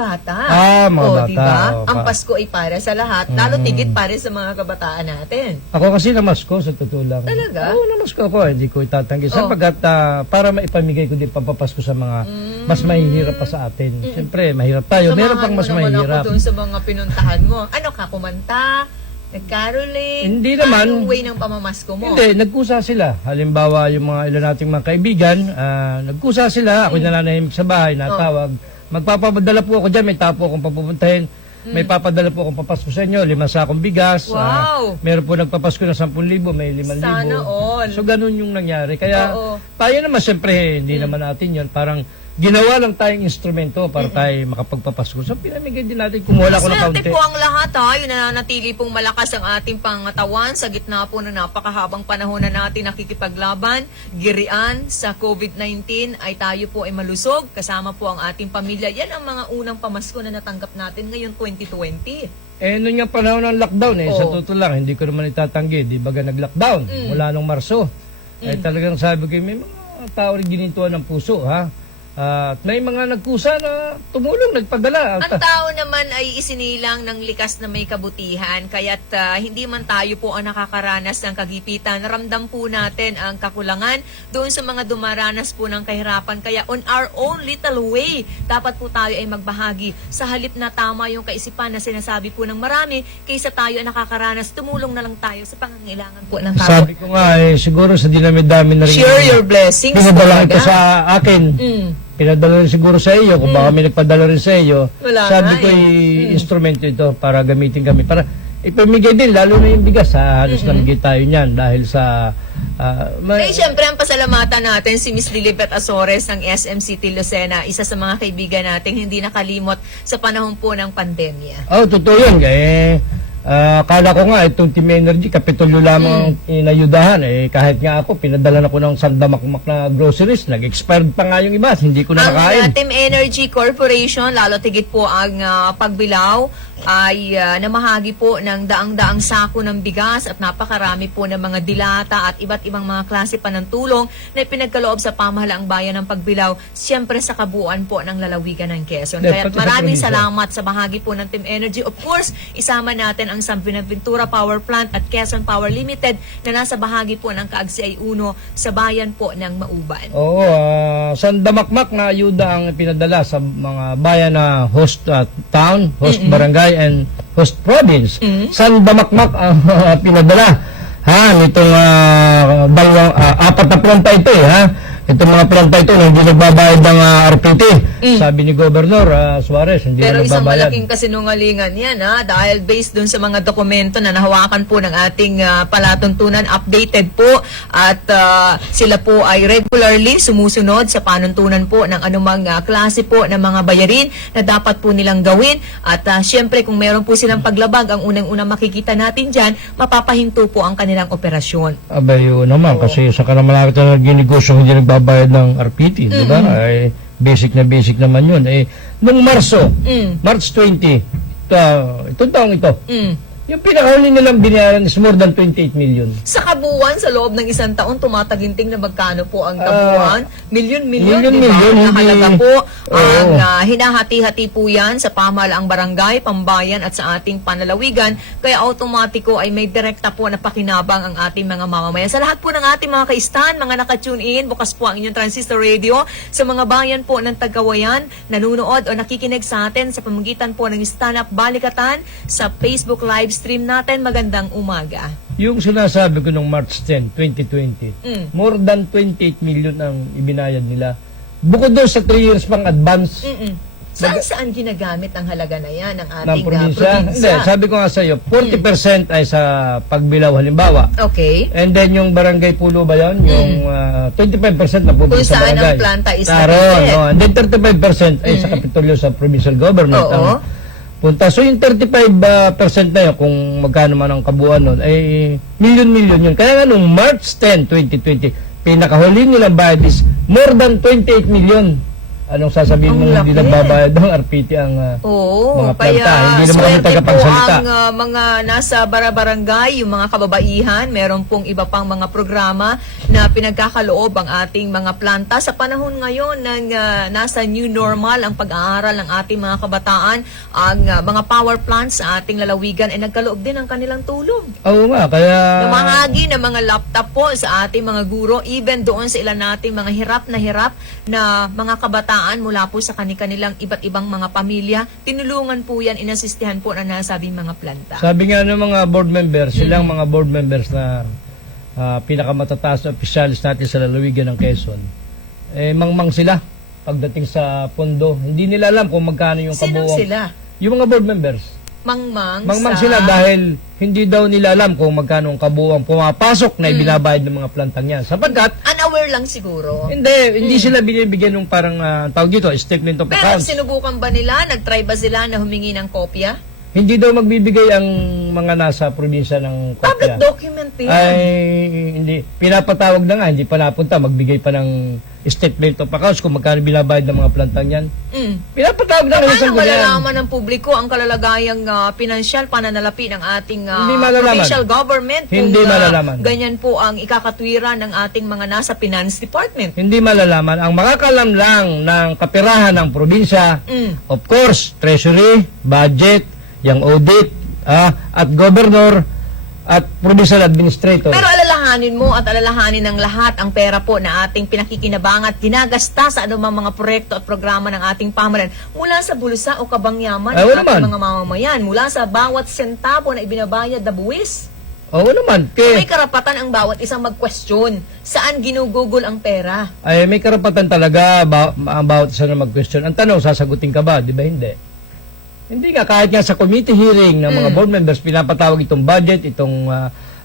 bata. Mga bata. Diba? Oo, Ang Pasko ay para sa lahat, lalo tigit para sa mga kabataan natin. Ako kasi namasko sa totoo lang. Talaga? Oo, namasko ako. Hindi ko itatanggi. Sapagkat para maipamigay ko din pampapasko sa mga mas mahihirap pa sa atin. Siyempre, mahirap tayo. Meron pang mas Samahan mo naman mahihirap. ako doon sa mga pinuntahan mo. Ano ka, kumanta? Nag-caroling? Hindi naman. Anong way ng pamamasko mo? Hindi, nagkusa sila. Halimbawa, yung mga ilan nating mga kaibigan, nagkusa sila. Ako'y nananahimik sa bahay, natawag. Magpapadala po ako dyan, may tapo akong papupuntahin. May papadala po akong papasko sa inyo, 5 sakong bigas. Wow! Meron po nagpapasko na 10,000, may 5,000. Sana all. So, ganun yung nangyari. Kaya, Oo. tayo naman, siyempre, hindi naman natin yun. Parang, ginawa lang tayong instrumento para tayo makapagpapasko. So, pinamigay din natin, kumuha ako ng Swerte kaunti. po ang lahat ha. Yung nananatili pong malakas ang ating pangatawan sa gitna po ng napakahabang panahon na natin nakikipaglaban, girian sa COVID-19 ay tayo po ay malusog. Kasama po ang ating pamilya. Yan ang mga unang pamasko na natanggap natin ngayon 2020. Noon yung panahon ng lockdown, sa Oo. totoo lang, hindi ko naman itatanggi. Di ba nag-lockdown? Mula nung Marso. Talagang sabi ko, may mga tao rin ginintuan ng puso, ha? At may mga nagkusa na tumulong, nagpadala. Ang tao naman ay isinilang ng likas na may kabutihan, kaya't hindi man tayo po ang nakakaranas ng kagipitan. Ramdam po natin ang kakulangan doon sa mga dumaranas po ng kahirapan. Kaya on our own little way, dapat po tayo ay magbahagi. Sa halip na tama yung kaisipan na sinasabi po ng marami, kaysa tayo ay nakakaranas, tumulong na lang tayo sa pangangailangan po ng tao. Sabi ko nga, siguro sa dinami-dami na rin. Share your blessings. Pinadala ito talaga. sa akin. Pinadala rin siguro sa iyo. Kung baka may nagpadala rin sa iyo. Wala Sabi nga ko, instrumento ito para gamitin kami. Para ipamigay din, lalo na yung bigas. Halos namigay tayo niyan dahil sa... Siyempre, ang pasalamatan natin si Miss Lilibet Azores ng SM City Lucena, isa sa mga kaibigan nating hindi nakalimot sa panahon po ng pandemya. Totoo yun. Akala ko nga, itong Team Energy, kapitulo lamang inayudahan. Kahit nga ako, pinadala na ko ng sandamakmak na groceries. Nag-expired pa nga yung iba, hindi ko nakakain. Ang Team Energy Corporation, lalo tigit po ang pagbilaw, ay namahagi po ng daang-daang sako ng bigas at napakarami po ng mga dilata at iba't ibang mga klase pa ng tulong na ipinagkaloob sa pamahalaang bayan ng Pagbilao, siyempre sa kabuuan po ng lalawigan ng Quezon. Kaya maraming salamat sa bahagi po ng Team Energy. Of course, isama natin ang San Buenaventura Power Plant at Quezon Power Limited na nasa bahagi po ng Kaagsiay Uno sa bayan po ng Mauban. Oo, sandamakmak na ayuda ang pinadala sa mga bayan na host town, host barangay, and host province. Sandamakmak ang pinadala. Nitong dalawang, 4 na planta ito Itong mga planta ito na hindi nagbabayad ng RPT. Sabi ni Governor Suarez, hindi Pero na isang nagbabayad. malaking kasinungalingan yan dahil based dun sa mga dokumento na nahawakan po ng ating palatuntunan, updated po at sila po ay regularly sumusunod sa panuntunan po ng anumang klase po ng mga bayarin na dapat po nilang gawin at syempre kung meron po silang paglabag, ang unang-unang makikita natin dyan, mapapahinto po ang kanilang operasyon. Abay, yun naman, kasi sa kanamalaki na ginegosyo hindi nagbabayad ng RPT, di ba? Ay, basic naman yun. Nung Marso, March 20, itong taong ito, yung pinakahuli nilang binayaran is more than 28 million. Sa kabuuan, sa loob ng isang taon, tumataginting na magkano po ang kabuuan? Milyon-milyon, di ba? Milyon, Nakalaga hindi. po ang hinahati-hati po yan sa pamahalaang barangay, pambayan at sa ating panlalawigan. Kaya automatiko ay may direkta po na pakinabang ang ating mga mamamayan. Sa lahat po ng ating mga kaistan, mga nakatune in, bukas po ang inyong transistor radio sa mga bayan po ng Tagawayan, nanunood o nakikinig sa atin sa pamamagitan po ng Stand Up Balikatan sa Facebook live stream natin. Magandang umaga. Yung sinasabi ko nung March 10, 2020, more than 28 million ang ibinayad nila. Bukod doon sa 3 years pang advance Saan ginagamit ang halaga na yan ng ng ating probinsya. Hindi, probinsya? sabi ko nga sa iyo, 40% ay sa Pagbilao halimbawa. Okay. And then yung barangay Pulo ba yun? Yung 25% na pupunta Kung sa saan barangay. ang planta is Naroon, located. no? And then 35% ay sa Kapitolyo sa provincial government. Oo. Ang punta. So yung 35% na yun, kung magkano man ang kabuuan nun, ay million yun. Kaya nga nung March 10, 2020, pinakahuli nilang bayad is more than 28 million Anong sasabihin mo Ang hindi laki. nagbabayad ng RPT ang Oo, mga planta? kaya Hindi naman kami swerte po tagapagsalita. ang mga nasa barangay, yung mga kababaihan, meron pong iba pang mga programa na pinagkakaloob ang ating mga planta. Sa panahon ngayon ng nasa new normal ang pag-aaral ng ating mga kabataan, ang mga power plants sa ating lalawigan ay nagkaloob din ng kanilang tulong. Oo nga, kaya... Namahagi ng mga laptop po sa ating mga guro, even doon sa ilan nating mga hirap na mga kabataan mula po sa kanilang iba't ibang mga pamilya, tinulungan po yan, inasistihan po na nasabing mga planta. Sabi nga ng mga board members, silang mga board members na pinakamatataas na opisyalis natin sa lalawigan ng Quezon, mangmang sila pagdating sa pondo. Hindi nila alam kung magkano yung Sino kabuuan. sila? Yung mga board members. Mangmang Sila dahil hindi daw nila alam kung magkano ang kabuuan pumapasok na ibinabayad ng mga plantang yan. Sapagkat, unaware lang siguro. hindi sila binibigyan ng parang tawag dito, statement of Pero accounts. sinubukan ba nila? Nag-try ba sila na humingi ng kopya? Hindi daw magbibigay ang mga nasa probinsya ng Public kopya. document yan. Ay, hindi. Pinapatawag na nga, hindi pa napunta. Magbigay pa ng statement of accounts kung magkano binabayad ng mga plantang yan. Pinapatawag na nga Paano isang ganyan. malalaman ng publiko ang kalalagayang pinansyal pananalapi ng ating Hindi malalaman. provincial government Hindi kung malalaman. ganyan po ang ikakatwira ng ating mga nasa finance department? Hindi malalaman. Ang makakalam lang ng kapirahan ng probinsya, of course, treasury, budget, yung audit, at governor, at provincial administrator. Pero alalahanin mo at alalahanin ng lahat ang pera po na ating pinakikinabangan at ginagasta sa anumang mga proyekto at programa ng ating pamahalaan mula sa bulsa o kabangyaman ng Oo ating naman. mga mamamayan, mula sa bawat sentabo na ibinabayad na buwis. Oo naman. May karapatan ang bawat isang mag-question saan ginugugol ang pera. Ay, may karapatan talaga ang bawat isa na mag-question. Ang tanong, sasagutin ka ba? Di ba hindi? Hindi nga, kahit nga sa committee hearing ng mga board members, pinapatawag itong budget, itong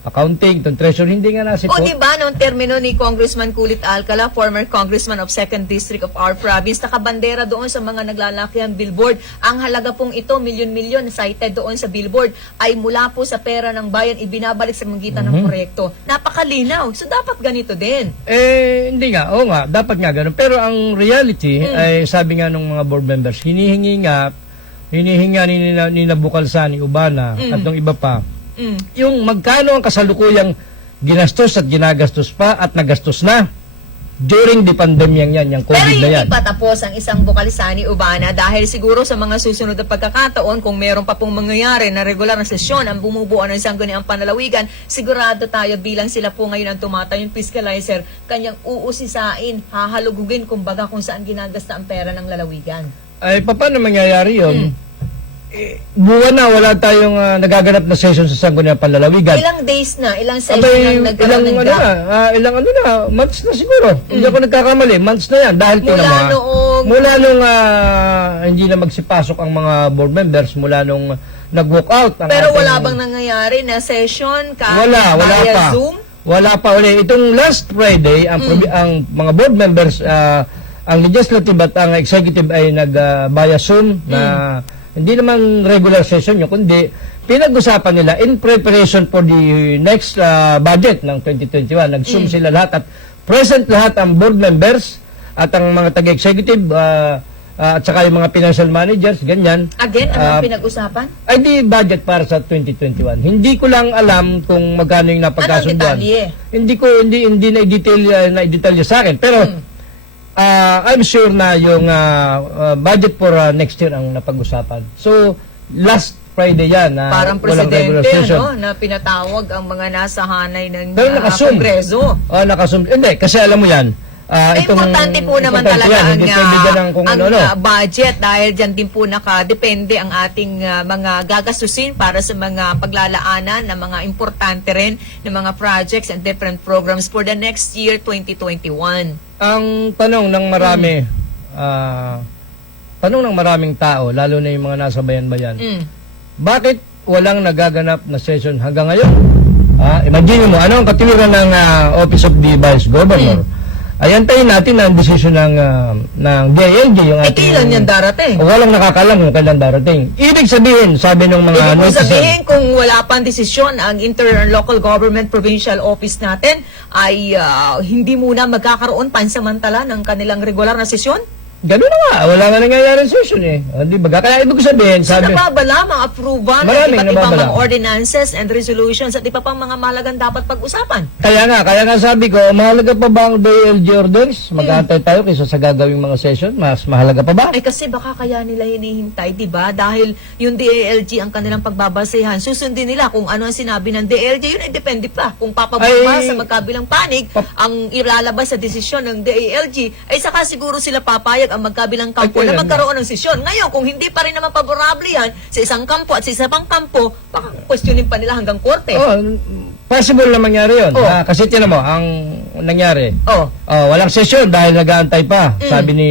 accounting, itong treasury, hindi nga nasipot. O di ba noong termino ni Congressman Kulit Alcala, former congressman of 2nd District of our province, nakabandera doon sa mga naglalakihang billboard. Ang halaga pong ito, milyon-milyon cited doon sa billboard, ay mula po sa pera ng bayan, ibinabalik sa magitan ng proyekto. Napakalinaw. So dapat ganito din. Hindi nga. Oo nga, dapat nga ganun. Pero ang reality, ay sabi nga ng mga board members, hinihingi ni Nabukalsan, ni Ubana, at ng iba pa, yung magkano ang kasalukuyang ginastos at ginagastos pa at nagastos na during the pandemyang yan, yung Pero COVID na yan. hindi pa tapos ang isang Bukalsani Ubana dahil siguro sa mga susunod na pagkakataon, kung meron pa pong mangyayari na regular na sesyon ang bumubuo ng isang ganyan panalawigan, sigurado tayo bilang sila po ngayon ang tumatayong fiscalizer, kanyang uusisain, hahalugugin kumbaga kung saan ginagasta ang pera ng lalawigan. Ay, paano mangyayari yun? Buwan na, wala tayong nagaganap na session sa Sangguniang Panlalawigan. Ilang days na, ilang session Abay, na nagkaroon ng gap? ilang months na siguro. Hindi ako nagkakamali, months na yan. Dahil Mula nung hindi na magsipasok ang mga board members, mula nung nag-walk out. Pero wala bang nangyayari na session Wala via pa. Zoom? Wala pa uli. Itong last Friday, ang mga board members, ang legislative at ang executive ay nag-via Zoom na hindi naman regular session yun, kundi pinag-usapan nila in preparation for the next budget ng 2021. Nag-Zoom sila lahat at present lahat ang board members at ang mga taga-executive at saka yung mga financial managers, ganyan. Again, anong pinag-usapan? Ay di budget para sa 2021. Hindi ko lang alam kung magkano yung napagkasunduan. Anong detalye? Hindi na i-detail sa akin. Pero I'm sure na yung budget for next year ang napag-usapan. So, last Friday yan. Parang walang regular presidente, session. no, na pinatawag ang mga nasa hanay ng Pero naka-Zoom. Kongreso. Naka-Zoom. Hindi, kasi alam mo yan. Importante po naman talaga ang budget dahil dyan din po nakadepende ang ating mga gagastusin para sa mga paglalaanan ng mga importante rin ng mga projects and different programs for the next year, 2021. Ang tanong ng maraming tao, lalo na yung mga nasa bayan-bayan, bakit walang nagaganap na session hanggang ngayon? Imagine mo, ano ang katiwiran ng Office of the Vice Governor? Ayan tayo natin ang desisyon ng DILG, yung ating... kailan yan darating? Walang nakakalam kung kailan darating. Ibig sabihin, sabi ng mga... Ibig sabihin, kung wala pang desisyon ang Inter-Local Government Provincial Office natin, ay hindi muna magkakaroon pansamantala ng kanilang regular na sesyon? Ganun na nga, wala nga nangyayari session eh. Di ba? Kaya ibig sabihin, So, sabi, nababala mga approval ng Maraming iba't ibang nababala. mga ordinances and resolutions at iba pang mga mahalagang dapat pag-usapan. kaya nga sabi ko, mahalaga pa ba ang DILG orders? Mag-aantay tayo kaysa sa gagawing mga session, mas mahalaga pa ba? Eh kasi baka kaya nila hinihintay, di ba? Dahil yung DILG ang kanilang pagbabasehan, susundin nila kung ano ang sinabi ng DILG, yun ay depende pa. Kung papababa Ay, sa magkabilang panig, ang ilalabas sa desisyon ng DILG, ay saka siguro sila papayag ang magkabilang kampo Ay, na kailan magkaroon ng sesyon. Ngayon, kung hindi pa rin naman favorable yan sa isang kampo at sa isa pang kampo, baka questionin pa nila hanggang korte. Oh, possible na mangyari yun. Oh. Kasi tinan mo, ang nangyari, Oh. walang session dahil nag-aantay pa, sabi ni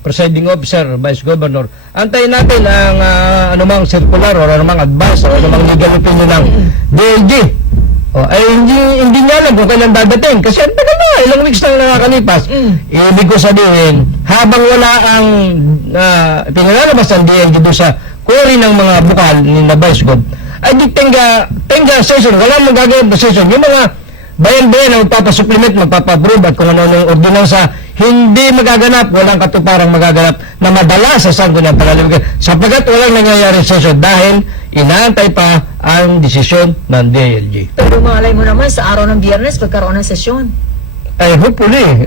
presiding officer, vice governor. Antayin natin ang anumang circular o anumang advice o anumang legal opinion ng DLG. Ay hindi niya alam kung kailan dadating kasi ang tagal na, ilang weeks lang nakakalipas. Ibig ko sabihin, habang wala ang pinanalabas ng DLG doon sa query ng mga bukal ni na Vice Gov, ay di tenga session, wala magagawin na session. Yung mga bayan-bayan na magpapasupplement, magpapaprove at kung ano yung ordinansa, hindi magaganap, walang katuparang magaganap na madala sa sangguniang panlalawigan sapagkat walang nangyayari session dahil inaantay pa ang desisyon ng DLG. Pero malay mo naman, sa araw ng Biyernes, pagkaroon ng sesyon. Ay, hopefully,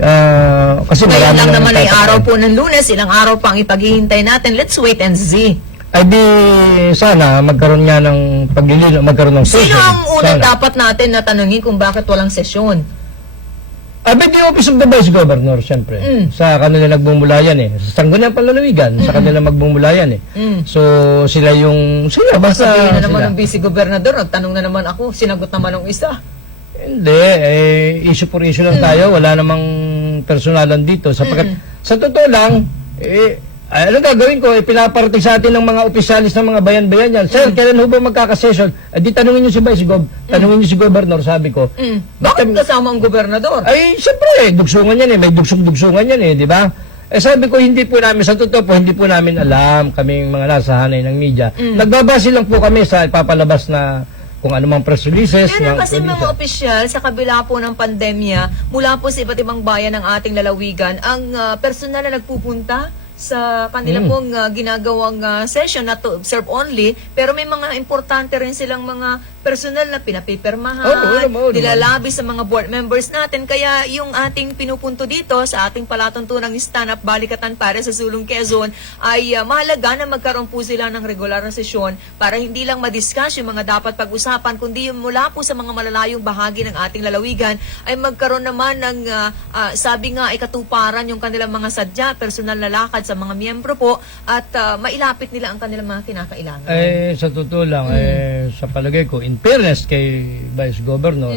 kasi Ngayon marami lang nang naman ay nagtataka. araw po ng Lunes, ilang araw pa ang ipaghihintay natin. Let's wait and see. Ay di sana magkaroon nga ng paglilino, magkaroon ng session. Sino ang unang Sana. dapat natin na tanungin kung bakit walang sesyon? Abet yung Office of the Vice Governor, siyempre. Sa kanila nagbumula yan eh. Sa sangguniang panlalawigan, sa kanila magbumula yan eh. So, sila basta Sabihin na naman sila. ng vice gobernador, nagtanong na naman ako, sinagot naman ng isa. Hindi, issue for issue lang tayo. Wala namang personalan dito. Sapagkat, sa totoo lang, ano gagawin ko? Pinaparating sa atin ng mga opisyalis ng mga bayan-bayan yan. Sir, kailan ho ba magkakasession? Di tanungin nyo si Vice Gov. Tanungin nyo si Governor, sabi ko. Bakit kasama ang gobernador? Ay, siyempre, dugsungan yan eh. May dugsong-dugsungan yan eh, di ba? Sabi ko, hindi po namin, sa totoo po, hindi po namin alam, kaming mga nasa hanay ng media. Nagbabase lang po kami sa ipapalabas na kung anumang press releases. Yan ang ng kasi mga probinsya. opisyal sa kabila po ng pandemya, mula po sa iba't ibang bayan ng ating lalawigan, ang personal na nagpupunta sa kanila pong ginagawang session na to observe only, pero may mga importante rin silang mga personal na pinapipirmahan, Oo naman. nilalabi sa mga board members natin. Kaya yung ating pinupunto dito sa ating palatuntunang stand-up balikatan para sa Sulong Quezon ay mahalaga na magkaroon po sila ng regular na sesyon para hindi lang madiscuss yung mga dapat pag-usapan, kundi yung mula po sa mga malalayong bahagi ng ating lalawigan ay magkaroon naman ng sabi nga ay katuparan yung kanilang mga sadya, personal na lakad sa mga miyembro po at mailapit nila ang kanilang mga kinakailangan. Sa totoo lang, sa palagay ko, in fairness kay Vice Governor,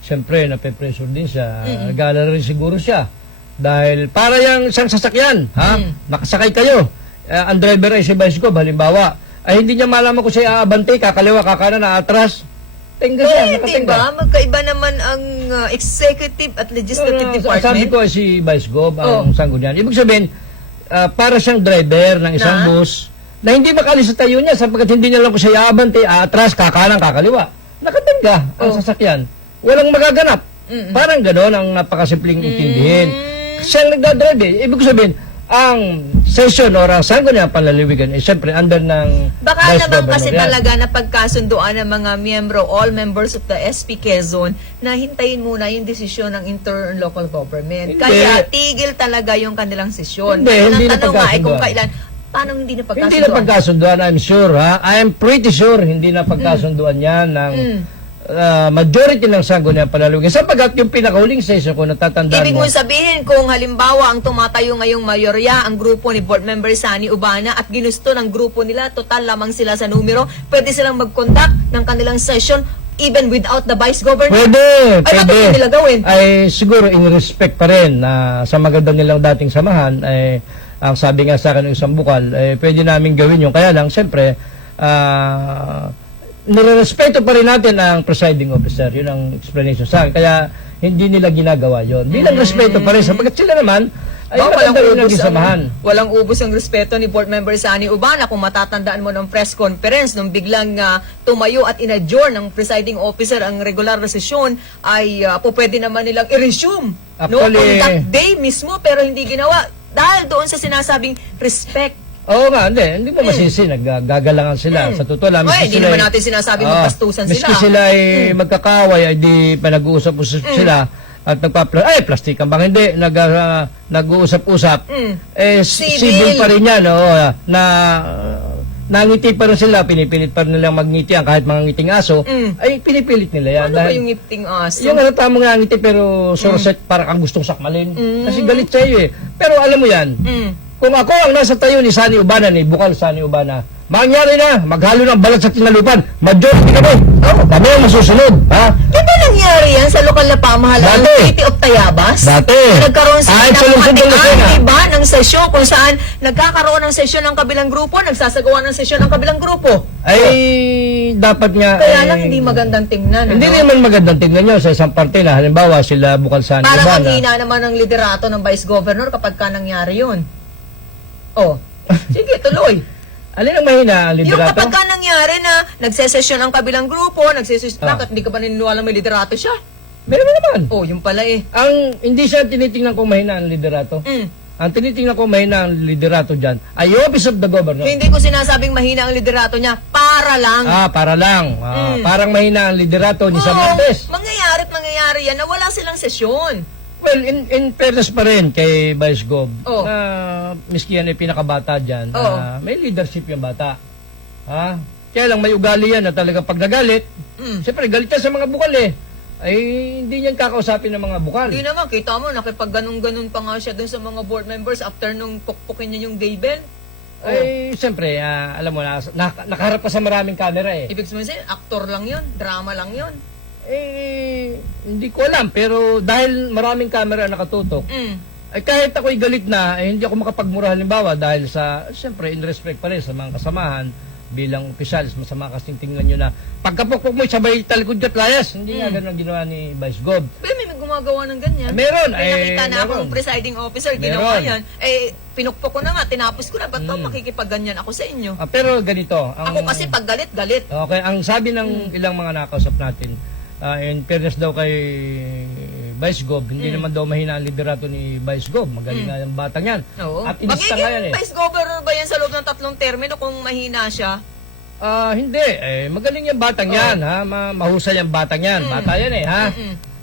siyempre, nape-pressure din siya. Nag-aalala rin siguro siya. Dahil para yung isang sasakyan, makasakay kayo. Ang driver ay si Vice Gov, halimbawa, ay hindi niya malaman kung siya aabante, kakaliwa, kakanan, aatras. Tenga siya, Hindi nakatenga. ba? Magkaiba naman ang executive at legislative department. Sabi ko si Vice Gov, ang sanggunian. Ibig sabihin, para siyang driver ng isang Na? bus na hindi makalis sa tayo niya sapagkat hindi niya lang kung siya aabante, aatras, kakanan, kakaliwa. Nakatingga ang sasakyan. Walang magaganap. Parang gano'n ang napakasimpleng intindihin. Siya ang nagdadrive eh. Ibig sabihin, ang session o ang sangguniang panlalawigan ay siyempre under ng Baka Vice naman Governor kasi yan. talaga na pagkasunduan ng mga miyembro, all members of the SP Quezon, na hintayin muna yung desisyon ng inter and local government. Hindi. Kaya tigil talaga yung kanilang sesyon. Hindi Ang tanong nga ay kung napagkasunduan. kailan, paano hindi na Hindi pagkasunduan? na pagkasunduan, I'm sure ha. I am pretty sure hindi na pagkasunduan yan ng majority ng sangguniang panlalawigan. Sapagkat yung pinakahuling session ko natatandaan Ibig mo. mong sabihin, kung halimbawa ang tumatayo ngayong mayorya, ang grupo ni Board Member Sani Ubana at ginusto ng grupo nila, total lamang sila sa numero, pwede silang mag-conduct ng kanilang session even without the Vice Governor? Pwede, Ay, bakit pwede. hindi nila gawin? Ay siguro in respect pa rin na sa maganda nilang dating samahan, ay ang sabi nga sa akin ng isang bukal, pwede namin gawin yun. Kaya lang, siyempre, nirerespeto pa rin natin ang presiding officer. Yun ang explanation sa akin. Kaya hindi nila ginagawa yon. Bilang respeto pa rin. Sapagkat sila naman ay maganda rin ang samahan. Walang ubos ang respeto ni Board Member Sani Ubana. Kung matatandaan mo ng press conference nung biglang tumayo at in-adjourn ng presiding officer ang regular na sesyon, ay pwede naman nilang i-resume. Actually, on that day mismo, pero hindi ginawa. Dahil doon sa sinasabing respect. Oo nga, hindi mo masisi, naggagalangan sila. Sa totoo lang, Oy, hindi naman natin sinasabing magpastusan sila. Miski sila ay magkakaway, ay di pa nag-uusap-usap sila at plastikan bang hindi, nag-uusap-usap. Civil pa rin yan, na nangiti pa rin sila, pinipilit pa rin nilang magnitian kahit mga ngiting aso, ay pinipilit nila yan. Ano ba yung ngiting aso? Yung tamang nga ngiti pero sorset para kang gustong sakmalin. Kasi galit sa iyo eh. Pero alam mo yan, kung ako ang nasa tayo ni Sani Ubana, ni Bukal Sani Ubana, mangyari na, maghalo ng balat sa kinalupan, majority kami. Kami ang masusunod. Ha? Di ba nangyari yan sa lokal na pamahalaan ng City of Tayabas? Dati. Nagkaroon sila ng Sulong-sulong katian, diba, ng sesyon kung saan nagkakaroon ng sesyon ng kabilang grupo, nagsasagawa ng sesyon ng kabilang grupo. Ay, dapat nga. Kaya lang hindi magandang tingnan. Hindi naman magandang tingnan nyo sa isang parte na halimbawa sila Bukal Sani Parang ang Ubana. hina naman ng liderato ng Vice Governor kapag ka nangyari yun. Sige, tuloy. Alin ang mahina ang Yung liderato? kapag ka nangyari na nagsesesyon ang kabilang grupo, bakit hindi ka pa naniniwala may liderato siya? Meron naman. Yung pala eh. Ang hindi siya tinitingnan kung mahina ang liderato. Ang tinitingnan ko mahina ang liderato dyan ay Office of the Governor. Hindi ko sinasabing mahina ang liderato niya, para lang. Para lang. Parang mahina ang liderato ni Sam Martes. Mangyayari yan na wala silang sesyon. Well, in fairness pa rin kay Vice Gov, Oh. na miski yan ay pinakabata dyan, may leadership yung bata. Ha? Kaya lang may ugali yan na talaga pag nagalit, siyempre galit yan sa mga bukal eh. Ay hindi niyan kakausapin ng mga bukal. Hindi naman, kita mo, nakipag ganun-ganun pa nga siya dun sa mga board members after nung pukpukin niya yung gay bell. Ay, siyempre, alam mo na, nakaharap pa sa maraming camera eh. Ibig sabihin, actor lang yun, drama lang yun. Hindi ko alam, pero dahil maraming camera nakatutok, ay kahit ako'y galit na, hindi ako makapagmura halimbawa dahil sa, siyempre, in respect pa rin sa mga kasamahan bilang opisyalis, masama kasing tingnan nyo na pagkapukpok mo, sabay talikod ka at layas. Hindi nga ganun ang ginawa ni Vice Gov. Pero may gumagawa ng ganyan. Meron. May nakita na meron. akong presiding officer, ginawa yan. Pinukpok ko na nga, tinapos ko na, ba't ba makikipagganyan ako sa inyo? Pero ganito. Ako kasi pag galit. Okay, ang sabi ng ilang mga nakausap natin, in fairness daw kay Vice Gov, hindi naman daw mahina ang liderato ni Vice Gov. Magaling nga yung batang yan. Oo. At inista nga yan Magiging vice governor ba yan sa loob ng 3 termino kung mahina siya? Hindi. Magaling yung batang yan. Ha? Mahusay yung batang yan. Bata yan eh. Ha?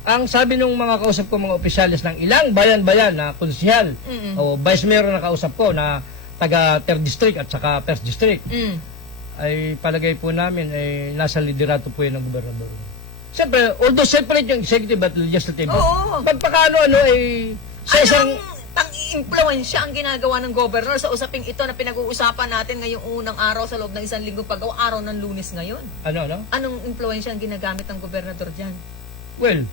Ang sabi nung mga kausap ko, mga opisyalis ng ilang bayan-bayan na konsyal o vice mayor na kausap ko na taga 3rd district at saka 1st district, ay palagay po namin ay nasa liderato po yun ng gobernador. Siyempre, although separate yung executive at legislative, pagpakano ay sa isang... Pang-influensya ang ginagawa ng governor sa usaping ito na pinag-uusapan natin ngayong unang araw sa loob ng 1 linggo pag araw ng Lunes ngayon. Ano? Anong influensya ang ginagamit ng gobernador dyan? Well,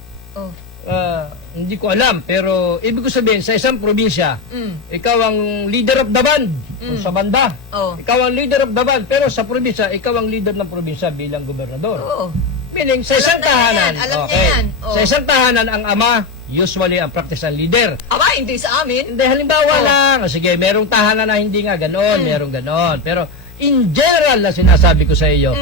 hindi ko alam, pero ibig ko sabihin, sa isang probinsya, ikaw ang leader of the band, o sa banda. Ikaw ang leader of the band, pero sa probinsya, ikaw ang leader ng probinsya bilang gobernador. Meaning, sa isang tahanan, sa isang tahanan, ang ama, usually ang practice ang leader. Aba, hindi sa amin. Hindi, halimbawa lang, sige, merong tahanan na hindi nga ganon, merong ganon. Pero, in general na sinasabi ko sa iyo,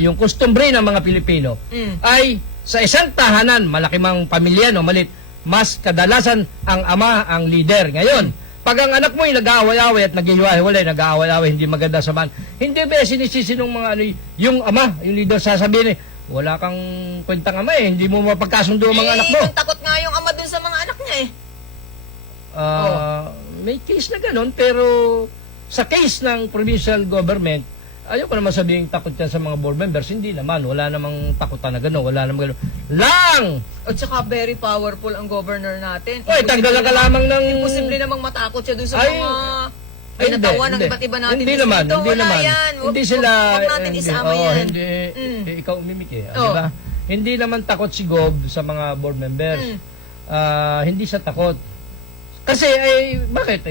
yung customary ng mga Pilipino, ay sa isang tahanan, malaki mang pamilya, no, malit, mas kadalasan ang ama ang leader. Ngayon, pag ang anak mo ay nag-aaway-aaway at nag-ihiwa-hiwalay, nag-aaway-aaway, hindi maganda sa man, hindi ba sinisisi ng mga yung ama, yung leader sasabihin wala kang kwentang ama hindi mo mapagkasundo ang mga anak mo. Takot nga yung ama dun sa mga anak niya May case na ganun, pero sa case ng provincial government, ayoko naman sabihin takot yan sa mga board members. Hindi naman. Wala namang takutan na gano'n. Wala namang gano'n. Lang! At saka very powerful ang governor natin. Tanggalan ka lamang ng... Imposible namang matakot siya dun sa mga pinatawan ng iba't iba natin. Hindi naman. Hindi sila... Huwag natin isama yan. Ikaw umimik eh. Diba? Hindi naman takot si Gob sa mga board members. Hindi siya takot. Kasi bakit?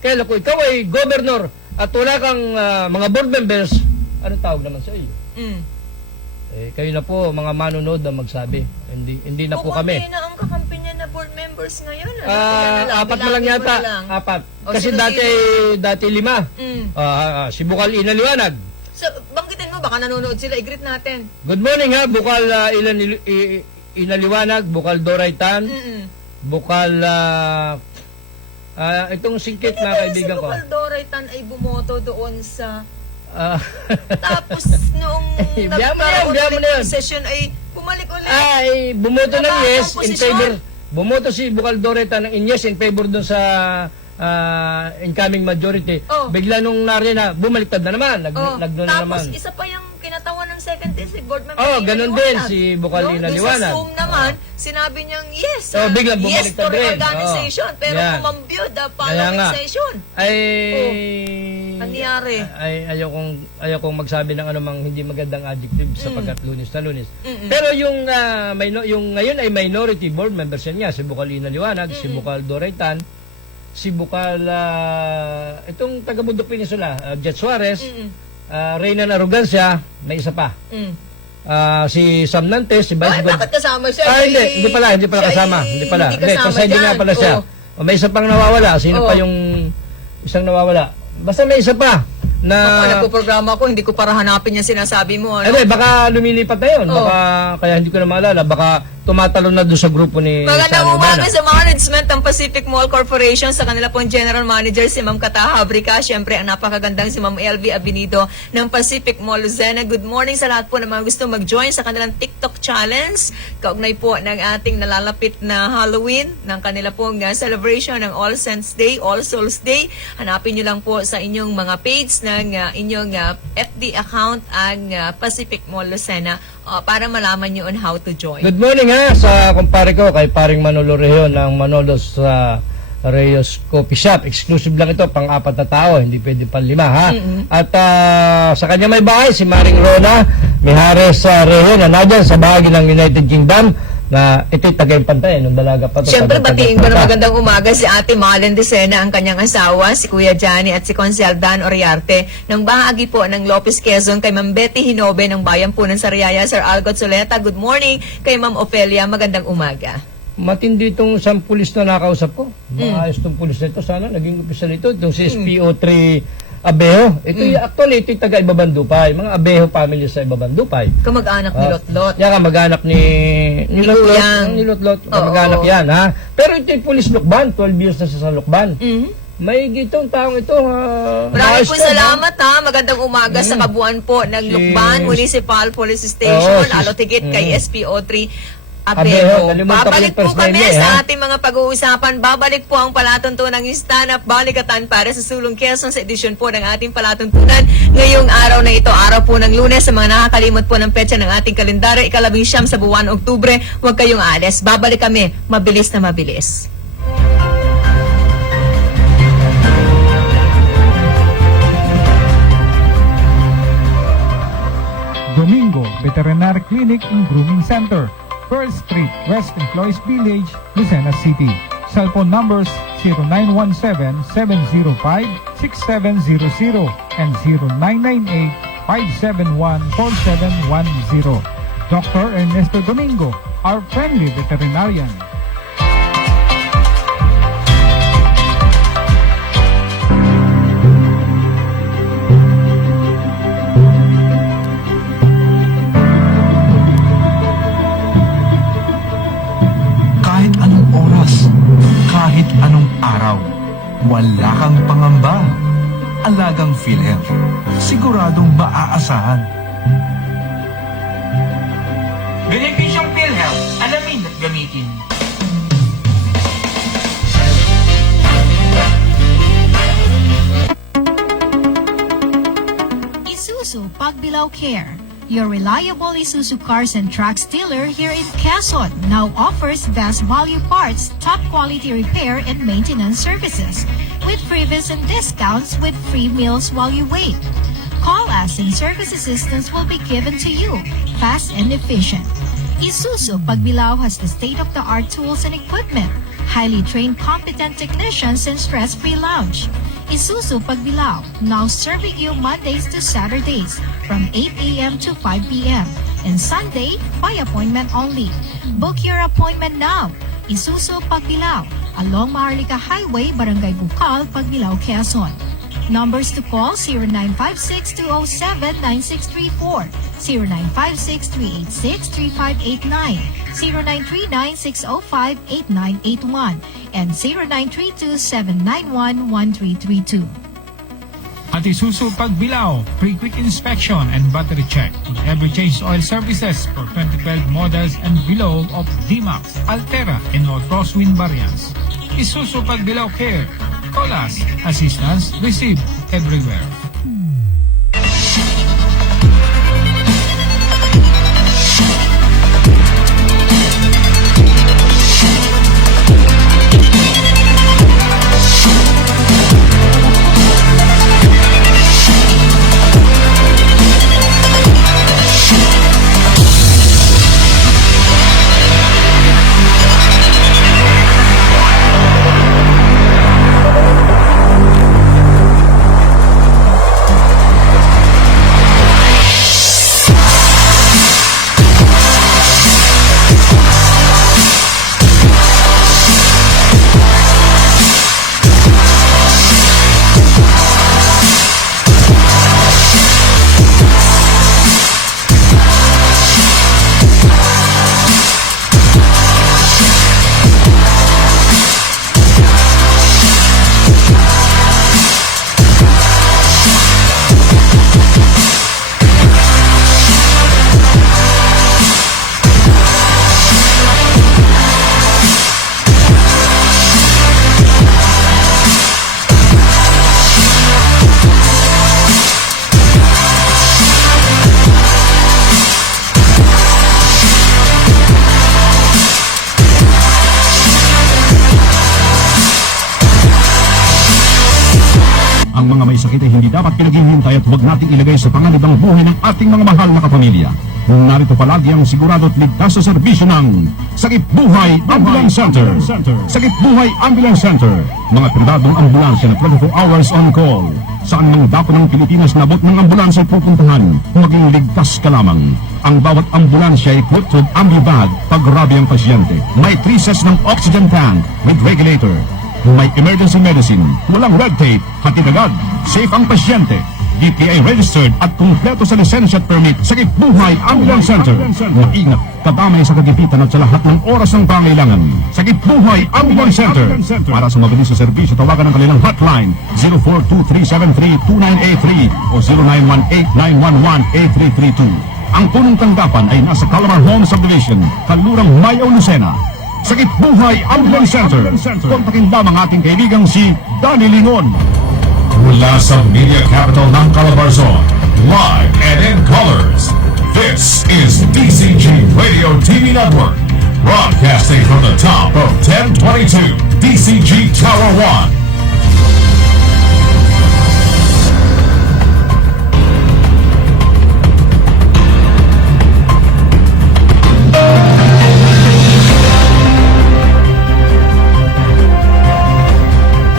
Kaya ko, ikaw ay governor at wala kang mga board members, anong tawag naman sa iyo? Kayo na po, mga manonood na magsabi. Hindi na po kami. Kung na ang kakampi niya na board members ngayon. 4 na lang yata. 4. Kasi dati 5. Si Bukal Inaliwanag. So, banggitin mo, baka nanonood sila. I-greet natin. Good morning ha, Bukal Inaliwanag, Bukal Doraytan, Bukal Itong singkit na kaibigan ko. Si Bukal Doraytan ay bumoto doon sa... Ah, Tapos noong Biyaman na yun, nagkaroon biyaman ulit na yun. ng session ay bumalik ulit. ay, bumoto ng Wala yes akong in posisyon. favor. Bumoto si Bukal Doraytan ng yes in favor doon sa incoming majority. Oh. Bigla nung nariyan na, bumaliktad na naman. Nagno na Tapos naman. isa pa yung kinatawan ng second district board member. Oh, Ina ganun Liwanag. din, si Bukalina Doon Liwanag. Sa Zoom naman, sinabi niyang yes. Biglang yes bumaliktad to rin. reorganization. Pero Yan. kumambyo the Kaya following nga. session. Ay, Nangyari. ay ayaw kong magsabi ng anumang hindi magandang adjective sapagkat Lunes na Lunes. Pero yung yung ngayon ay minority board members yan nga, si Bukalina Liwanag, si Bukal Doraytan, si Bukal itong taga Bundok Peninsula, Jet Suarez, Reynan Arrogancia, may isa pa. Si Sam Nantes, si Vice Bakit kasama siya? hindi pala Siya kasama. ay Hindi pala. Hindi kasama kasi hindi nga dyan. pala siya. Oh. O, may isa pang nawawala. Sino Oh. pa yung isang nawawala? Basta may isa pa na Nagpo-programa ko, hindi ko para hanapin yung sinasabi mo. Ano? Hindi, baka lumilipat na yun. Oh. Baka, kaya hindi ko na maalala. Baka tumatalon na doon sa grupo ni Magandang Sally umaga Urbana. sa management ng Pacific Mall Corporation, sa kanila pong General Manager si Ma'am Kata Habrica. Siyempre, ang napakagandang si Ma'am LV Abinido ng Pacific Mall Lucena. Good morning sa lahat po na mga gusto mag-join sa kanilang TikTok challenge. Kaugnay po ng ating nalalapit na Halloween, ng kanila pong celebration ng All Saints Day, All Souls Day. Hanapin nyo lang po sa inyong mga page ng inyong FB account ang Pacific Mall Lucena para malaman nyo on how to join. Good morning ha sa kumpare ko kay paring Manolo Reo ng Manolos sa Reyes Coffee Shop. Exclusive lang ito, pang-4 na tao, hindi pwede pang 5 ha. At sa kanya may bahay, si Maring Rona Mijares Reo na nadyan sa bahagi ng United Kingdom na ito'y Tagaypantay nung dalaga pa to. Siyempre, batiin ko na Tagaypantay. magandang umaga si Ate Malen Decena, ang kanyang asawa, si Kuya Johnny at si Consel Dan Oriarte, ng bahagi po ng Lopez Quezon, kay Ma'am Betty Hinobe ng bayan po ng Sariaya, Sir Algot Soleta. Good morning kay Ma'am Ofelia, magandang umaga. Matindi itong isang pulis na nakausap ko. Maayos itong pulis na ito. Sana naging opisyal ito. Itong si SPO3 Abeho. Ito actually, ito'y taga Ibabandupay. Mga Abeho family sa Ibabandupay. Kamag-anak ni Lotlot. Yan, kamag-anak ni Lotlot. Kuyang. Ni Lotlot. Oo. Kamag-anak yan, ha? Pero ito'y pulis Lukban. 12 years na siya sa Lukban. May gitong taong ito, Maraming maayos po to, salamat ha. Magandang umaga sa kabuuan po ng Si- Lukban Municipal Police Station. Oo, si- Lalo tigit kay SPO3 Abeho. Abeho. Nalimutan ko Babalik yung po first kami name niya, sa ha? ating mga pag-uusapan. Babalik po ang palatuntunan ng stand-up balikatan para sa Sulong Quezon sa edisyon po ng ating palatuntunan. Ngayong araw na ito, araw po ng Lunes, sa mga nakakalimot po ng petsa ng ating kalendaryo, 19 sa buwan ng Oktubre, huwag kayong alis. Babalik kami, mabilis na mabilis. Domingo Veterinary Clinic and Grooming Center, Pearl Street, West Employees Village, Lucena City. Cell phone numbers 0917-705-6700 and 0998-571-4710. Dr. Ernesto Domingo, our friendly veterinarian. Kahit anong oras, kahit anong araw, wala kang pangamba. Alagang PhilHealth, siguradong maaasahan. Benepisyong PhilHealth, alamin at gamitin. Isuzu Pagbilao Care, your reliable Isuzu cars and trucks dealer here in Quezon, now offers best value parts, top quality repair and maintenance services, with freebies and discounts with free meals while you wait. Call us and service assistance will be given to you, fast and efficient. Isuzu Pagbilao has the state-of-the-art tools and equipment, highly trained competent technicians and stress-free lounge. Isuzu Pagbilao, now serving you Mondays to Saturdays from 8 a.m. to 5 p.m. and Sunday by appointment only. Book your appointment now. Isuzu Pagbilao, along Maharlika Highway, Barangay Bukal, Pagbilao, Quezon. Numbers to call 0956-207-9634, 0956-386-3589, 0939-605-8981, and 0932-791-1332. At Isuzu Pagbilao, pre-quick inspection and battery check on every change oil services for 2012 models and below of D-Max, Altera, and all crosswind variants. Isuzu Pagbilao Care. Call us. Assistance received everywhere. Ang mga may sakit ay hindi dapat pinaghihintay at huwag nating ilagay sa panganibang buhay ng ating mga mahal na kapamilya. Narito palagi ang sigurado at ligtas sa serbisyo ng Sakit Buhay Ambulance Center. Sakit Buhay Ambulance Center. Mga pribadong ambulansya na 24 hours on call. Saan mang dako ng Pilipinas na bot ng ambulansya ay pupuntahan, maging ligtas ka lamang. Ang bawat ambulansya ay equipped with ambibag pag grabe ang pasyente. May 3 sets ng oxygen tank with regulator. May emergency medicine, walang red tape, hatid agad, safe ang pasyente. DPA registered at kumpleto sa lisensya at permit. Sakit Buhay Ambulance Center. Maingat, kadamay sa kagipitan at sa lahat ng oras ng pangailangan. Sakit Buhay Ambulance Center. Para sa mabilis na serbisyo, tawagan ang kanilang hotline 0423732983 o 0918-911-8332. Ang punong tanggapan ay nasa Calamar Home Subdivision, Kalurang Mayaw, Lucena. Sakit Buhay Ambulance Center. Kontakin lamang ating kaibigang si Danny Lingon. Mula sa media capital ng Calabarzon, live and in colors. This is DCG Radio TV Network, broadcasting from the top of 1022 DCG Tower 1.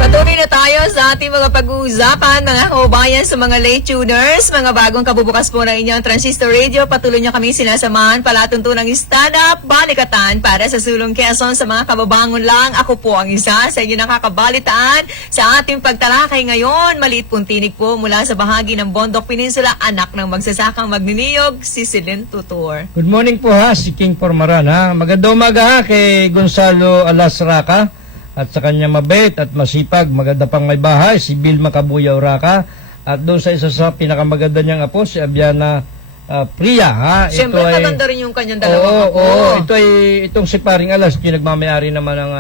Patuloy na tayo sa ating mga pag-uusapan, mga kababayan, sa mga late tuners, mga bagong kabubukas po ng inyong Transistor Radio. Patuloy niyo kami sinasamahan, palatuntunang stand up, balikatan para sa Sulong Quezon sa mga kababangon lang. Ako po ang isa sa inyong nakakabalitaan sa ating pagtalakay ngayon. Maliit pong tinig po mula sa bahagi ng Bondok Peninsula, anak ng magsasakang magniniyog, si Celine Tutor. Good morning po ha, si King Pormaran ha. Magandang umaga ha kay Gonzalo Alasraca at sa kanya mabait at masipag, maganda pang may bahay, si Bill Makabuyaw Raka. At doon sa isa sa pinakamaganda niyang apo, si Abiana Priya ha. Siyempre, Ito ay- maganda rin yung kanyang dalawang apo. ito ay itong si Paring Alas, yung nagmamayari naman ng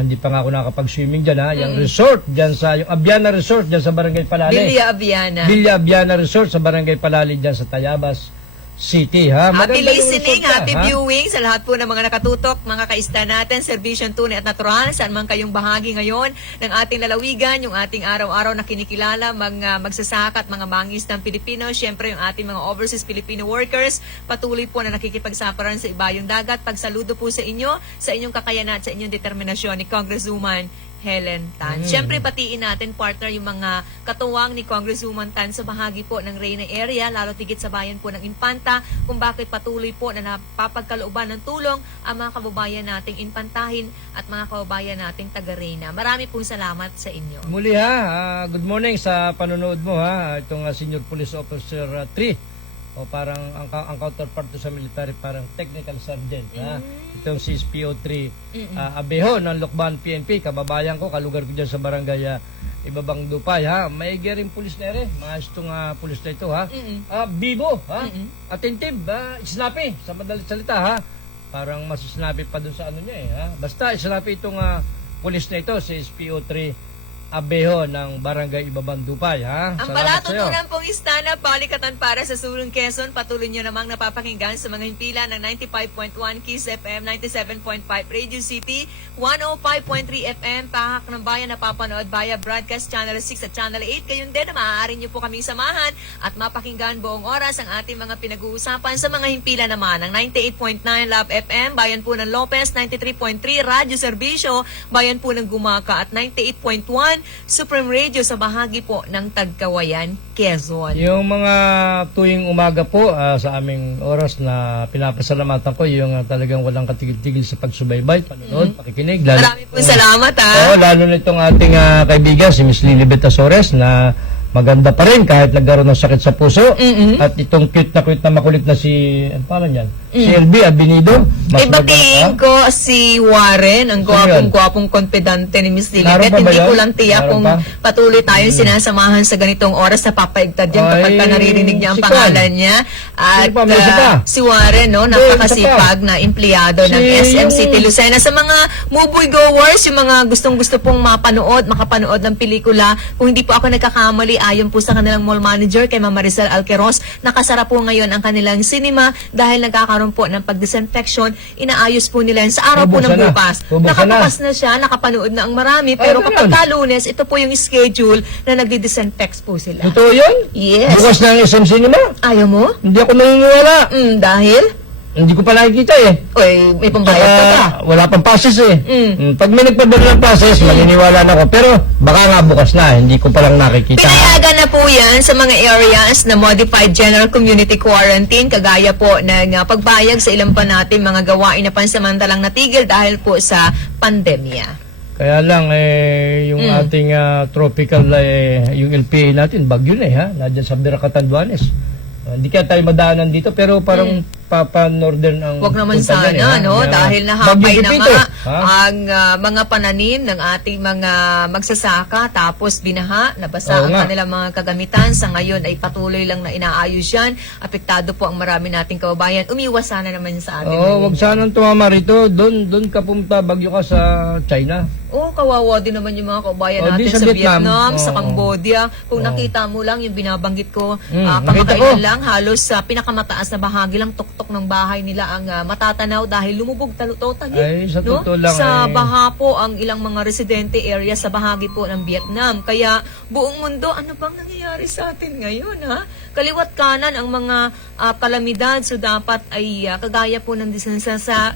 hindi pa nga ako nakapag-swimming dyan ha, yung resort dyan sa, yung Abiana Resort dyan sa Barangay Palali. Bilya Abiana. Bilya Abiana Resort sa Barangay Palali dyan sa Tayabas City ha. Happy Maganda yung listening, resort happy ha? viewing sa lahat po ng mga nakatutok, mga kaista natin, serbisyong tunay at natural, saan man kayong bahagi ngayon ng ating lalawigan, yung ating araw-araw na kinikilala, mga magsasaka at mga mangingisdang Pilipino, syempre yung ating mga overseas Filipino workers, patuloy po na nakikipagsaparan sa ibayong dagat. Pagsaludo po sa inyo, sa inyong kakayanan at sa inyong determinasyon ni Congresswoman Helen Tan. Siyempre, patiin natin, partner, yung mga katuwang ni Congresswoman Tan sa bahagi po ng Reyna area, lalo tigit sa bayan po ng Infanta, kung bakit patuloy po na napapagkalooban ng tulong ang mga kababayan nating Infantahin at mga kababayan nating taga Reyna. Marami pong salamat sa inyo. Muli good morning sa panonood mo itong Senior Police Officer 3 o parang ang counterpart to sa military parang technical sergeant itong si SPO3 Abeho ng Lokban PNP, kababayan ko, kalugar ko dyan sa barangay Ibabang Dupay may garing pulis na rin, mga itong pulis na ito bibo attentive, snappy sa madalit salita parang mas snappy pa dun sa ano niya basta snappy itong pulis na ito si SPO3 Abeho ng Barangay Ibabang Dupay Ang Salamat sa'yo. palatutunan pong istana, balikatan para sa Sulong Quezon. Patuloy nyo namang napapakinggan sa mga himpila ng 95.1 Kiss FM, 97.5 Radio City, 105.3 FM, Pahak ng Bayan napapanood via Broadcast Channel 6 at Channel 8. Kayun din na maaari nyo po kaming samahan at mapakinggan buong oras ang ating mga pinag-uusapan sa mga himpila naman ng 98.9 Love FM, Bayan po ng Lopez, 93.3 Radyo Serbisyo, Bayan po ng Gumaca at 98.1 Supreme Radio sa bahagi po ng Tagkawayan, Quezon. Yung mga tuwing umaga po sa aming oras na pinapasalamatan ko yung talagang walang katigil-tigil sa pagsubaybay, panonood, pakikinig. Marami pong salamat lalo na itong ating kaibigan si Miss Lilibet Azores na maganda pa rin kahit nagkaroon ng sakit sa puso. At itong cute na makulit na si, ano pala yan? Si LB Abinido. Ibatiin ko si Warren, ang gwapong confidante ni Miss Lilibet. Naroon pa ba Hindi ko yun? lang tiyak Naroon kung pa? patuloy tayong sinasamahan sa ganitong oras na papaigtad yan kapag ka naririnig niya ang si pangalan niya. At Sino pa? May isa pa? si Warren, no, napakasipag na empleyado ng SM City Lucena. Sa mga movie goers, yung mga gustong-gusto pong makapanood ng pelikula, kung hindi po ako nagkakamali, ayon po sa kanilang mall manager kay Ma'am Maricel Alqueros, nakasara po ngayon ang kanilang cinema dahil nagkakaroon po ng pag-disinfection. Inaayos po nila yan sa araw po ng Bubuksan na. bukas. Bubuksan Nakabukas na siya, nakapanood na ang marami, pero ganun. kapag Lunes, ito po yung schedule na nagdi-disinfect po sila. Totoo yun? Yes. Bukas na ang SM Cinema. Ayaw mo? Hindi ako naniniwala. Dahil? Hindi ko pa nakikita Oy, may pambayad ka ba? Wala pang passes Pag may nagpabili ng passes, maniniwala na ako. Pero baka nga bukas na, hindi ko pa lang nakikita. Pinayagan na po yan sa mga areas na modified general community quarantine, kagaya po ng pagbayag sa ilang pa natin mga gawain na pansamantalang natigil dahil po sa pandemya. Kaya lang, yung ating tropical, yung LPA natin, bagyo na Nandiyan sa Biracatanduanes. Hindi kaya tayo madaanan dito, pero parang papa-northern ang Huwag naman punta sana, dyan, no? Dahil nahapay na nga ang mga pananim ng ating mga magsasaka, tapos binaha, nabasa ang kanilang mga kagamitan. Sa ngayon ay patuloy lang na inaayos yan. Apektado po ang marami nating kababayan. Umiwas sana naman sa atin. Huwag sanang tumama rito. Doon ka pumunta, bagyo ka sa China. Kawawa din naman yung mga kababayan natin sa Vietnam, sa Cambodia. Kung nakita mo lang yung binabanggit ko, kamakailan lang, halos sa pinakamataas na bahagi lang, tuktok ng bahay nila ang matatanaw dahil lumubog tagig. Ay, sa totoo lang, sa baha po ang ilang mga residente area sa bahagi po ng Vietnam. Kaya buong mundo, ano bang nangyayari sa atin ngayon, Kaliwat kanan ang mga kalamidad, so dapat ay kagaya po ng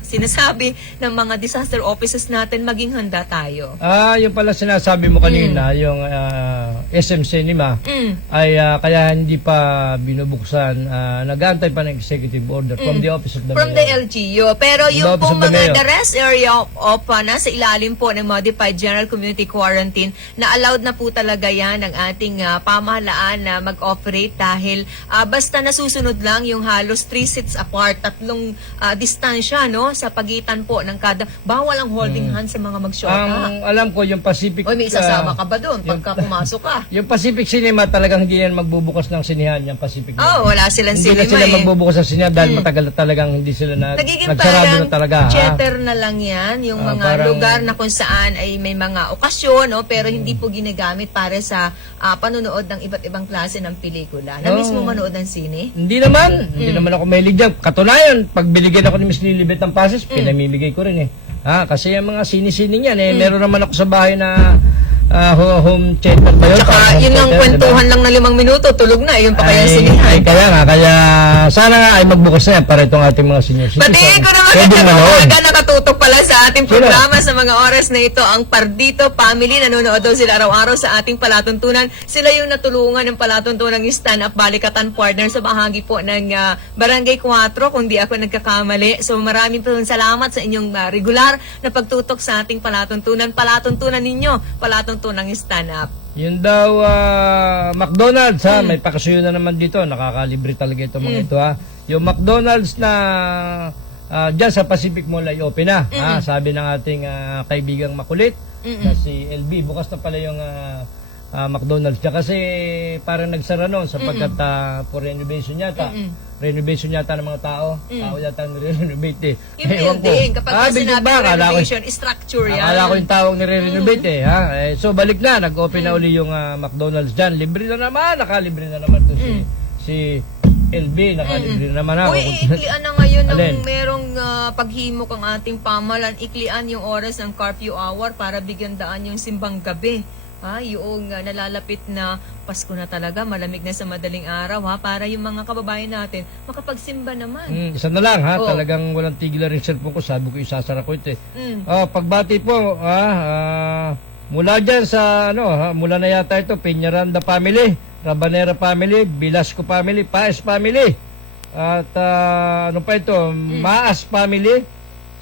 sinasabi ng mga disaster offices natin, maging handa tayo. Yung pala sinasabi mo kanina, yung SM Cinema, ay kaya hindi pa binubuksan, nag-aantay pa ng executive order from the office of the From mayor. the LGU. Pero yung Office pong of the mga mayor. the rest area of nasa ilalim po ng modified general community quarantine, na allowed na po talaga yan ng ating pamahalaan na mag-operate dahil basta nasusunod lang yung halos 3 seats apart, 3 distansya sa pagitan po ng kada, bawal ang holding hands sa mga magsyota. Ang alam ko, yung Pacific... Oy, may isasama ka ba doon pagka pumasok ka? Yung Pacific Cinema talagang hindi yan magbubukas ng sinihan, yung Pacific Cinema. Wala silang Hindi cinema na sila magbubukas ng sinihan dahil matagal na talagang hindi sila nagiging nagsarado parang na talaga. theater na lang yan, yung mga parang- lugar na kung saan ay may mga okasyon, pero hindi po ginagamit para sa panonood ng iba't ibang klase ng pelikula. Na-miss mo manood ng sine? Hindi naman ako mahilig dyan. Katunayan, pag binigyan ako ni Miss Lilibet ng passes, pinamimigay ko rin kasi yung mga sini-sini niyan, meron naman ako sa bahay na home theater ba yun? Tsaka Home yun lang theater, kwentuhan lang na 5 minuto, tulog na, yun pa kaya ay, sinihan. kaya nga, kaya sana nga ay magbukas na yan para itong ating mga senior citizens. Batiin ko naman Pwede ito manood. na nakatutok pala sa ating Sino? programa sa mga oras na ito, ang Pardito Family. Nanonood daw sila araw-araw sa ating palatuntunan. Sila yung natulungan ng palatuntunan ng stand-up balikatan partner sa bahagi po ng Barangay 4, kung di ako nagkakamali. So maraming po salamat sa inyong regular na pagtutok sa ating palatuntunan. Palatuntunan ninyo, palatuntunan ng stand-up. Yun daw, McDonald's ha, may pakasuyo na naman dito, nakakalibre talaga ito mga ito ha. Yung McDonald's na dyan sa Pacific Mall ay open na, ha? Sabi ng ating kaibigang makulit na si LB, bukas na pala yung McDonald's dyan kasi parang nagsara noon sapagkat for renovation yata. Renovation yata ng mga tao. Tao yata ang nire-renovate eh. Yung Ewan ko. building, kapag bigyan sinabi ba? ng Akala ko- renovation, structure yan. Akala ko yung taong nire-renovate eh, ha? So, balik na. Nag-open na uli yung McDonald's dyan. Libre na naman. Nakalibre na naman to si LB. Nakalibre na naman ha. Uy, iklian na ngayon Alin? ng merong paghimok ang ating pamalan. Iklian yung oras ng curfew hour para bigyan daan yung simbang gabi. Ha, yung nalalapit na Pasko na talaga, malamig na sa madaling araw ha, para yung mga kababayan natin makapagsimba naman. Isa na lang ha. Oo. Talagang walang tigil rin cellphone ko. Sabi ko isasara ko ito eh. Mm. Pagbati po, mula dyan sa, mula na yata ito, Peñaranda family, Rabanera family, Velasco family, Paes family, at ano pa ito, Maas family,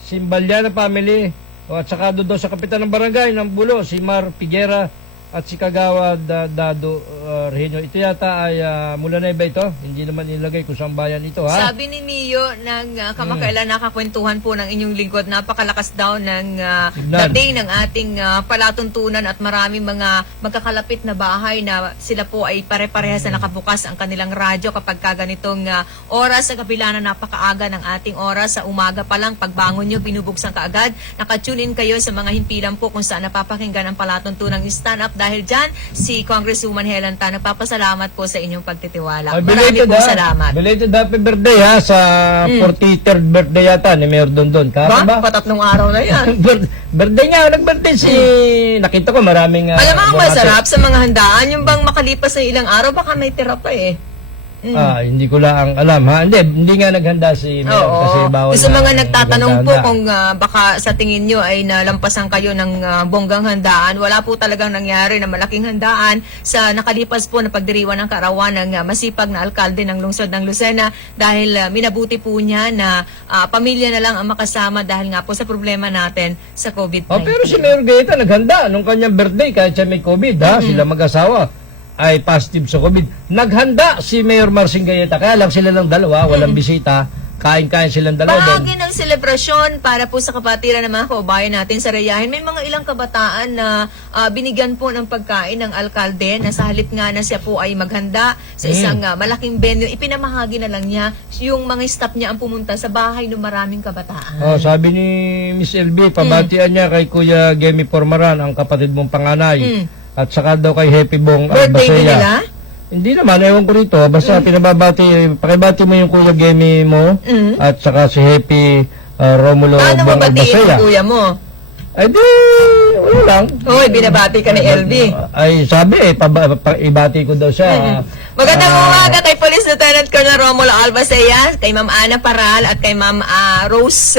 Simbaliana family, at saka doon sa kapitan ng barangay ng Bulo, si Mar Figuera, at si Kagawa Dado Rehenio. Ito yata ay mula na iba ito. Hindi naman nilagay kung saan bayan ito ha. Sabi ni Mio ng kamakailan nakakwentuhan po ng inyong lingkod, napakalakas daw ng Signal. dating ng ating palatuntunan at maraming mga magkakalapit na bahay na sila po ay pare-parehas na nakabukas ang kanilang radyo kapag kaganitong oras sa kabila na napakaaga ng ating oras sa umaga pa lang. Pagbangon nyo, binubuksan ka agad. Nakatune in kayo sa mga himpilan po kung saan napapakinggan ang palatuntunang stand-up. Dahil dyan, si Congresswoman Helen Tan, nagpapasalamat po sa inyong pagtitiwala. Marami po salamat. Belated happy birthday ha sa 43rd birthday yata ni Mayor Dondon. Ba? Ba? Patatlong araw na yan. Birthday niya, nag-birthday si... Nakita ko maraming... Alam mo, ang mga masarap sa mga handaan, yung bang makalipas ng ilang araw, baka may tira pa eh. hindi ko lang alam ha. Hindi nga naghanda si Mayor kasi bawal. Sa mga nagtatanong po naghanda. kung baka sa tingin nyo ay nalampasan kayo ng bonggang handaan, wala po talagang nangyari na malaking handaan sa nakalipas po na pagdiriwan ng kaarawan ng masipag na alkalde ng lungsod ng Lucena dahil minabuti po niya na pamilya na lang ang makasama dahil nga po sa problema natin sa COVID-19. Pero si Mayor Gaeta naghanda nung kanyang birthday kahit siya may COVID ha. Sila mag-asawa ay positive sa COVID. Naghanda si Mayor Marcin Gaeta. Kaya lang sila lang dalawa, walang bisita. Kain-kain silang dalawa doon. Bahagi ng selebrasyon para po sa kapatiran ng mga kaubayan natin sa Rayahin. May mga ilang kabataan na binigyan po ng pagkain ng alkalde na sa halip nga na siya po ay maghanda sa isang malaking venue. Ipinamahagi na lang niya yung mga staff niya ang pumunta sa bahay ng maraming kabataan. Sabi ni Miss LB, pabatian niya kay Kuya Gemi Pormaran, ang kapatid mong panganay. At saka daw kay Happy Bong Birthday din Albacea. nila? Hindi naman, ewan ko rito. Basta pakibati mo yung Kuya Gemi mo at saka si Happy Romulo Paano Bong mabatiin Albacea. ang kuya mo? Ay di, wala lang. Hoy, binabati ka ni LB. Ay sabi ibati ko daw siya. Magandang umaga kay Police Lieutenant Colonel Romulo Albacea, kay Ma'am Ana Paral at kay Ma'am Rose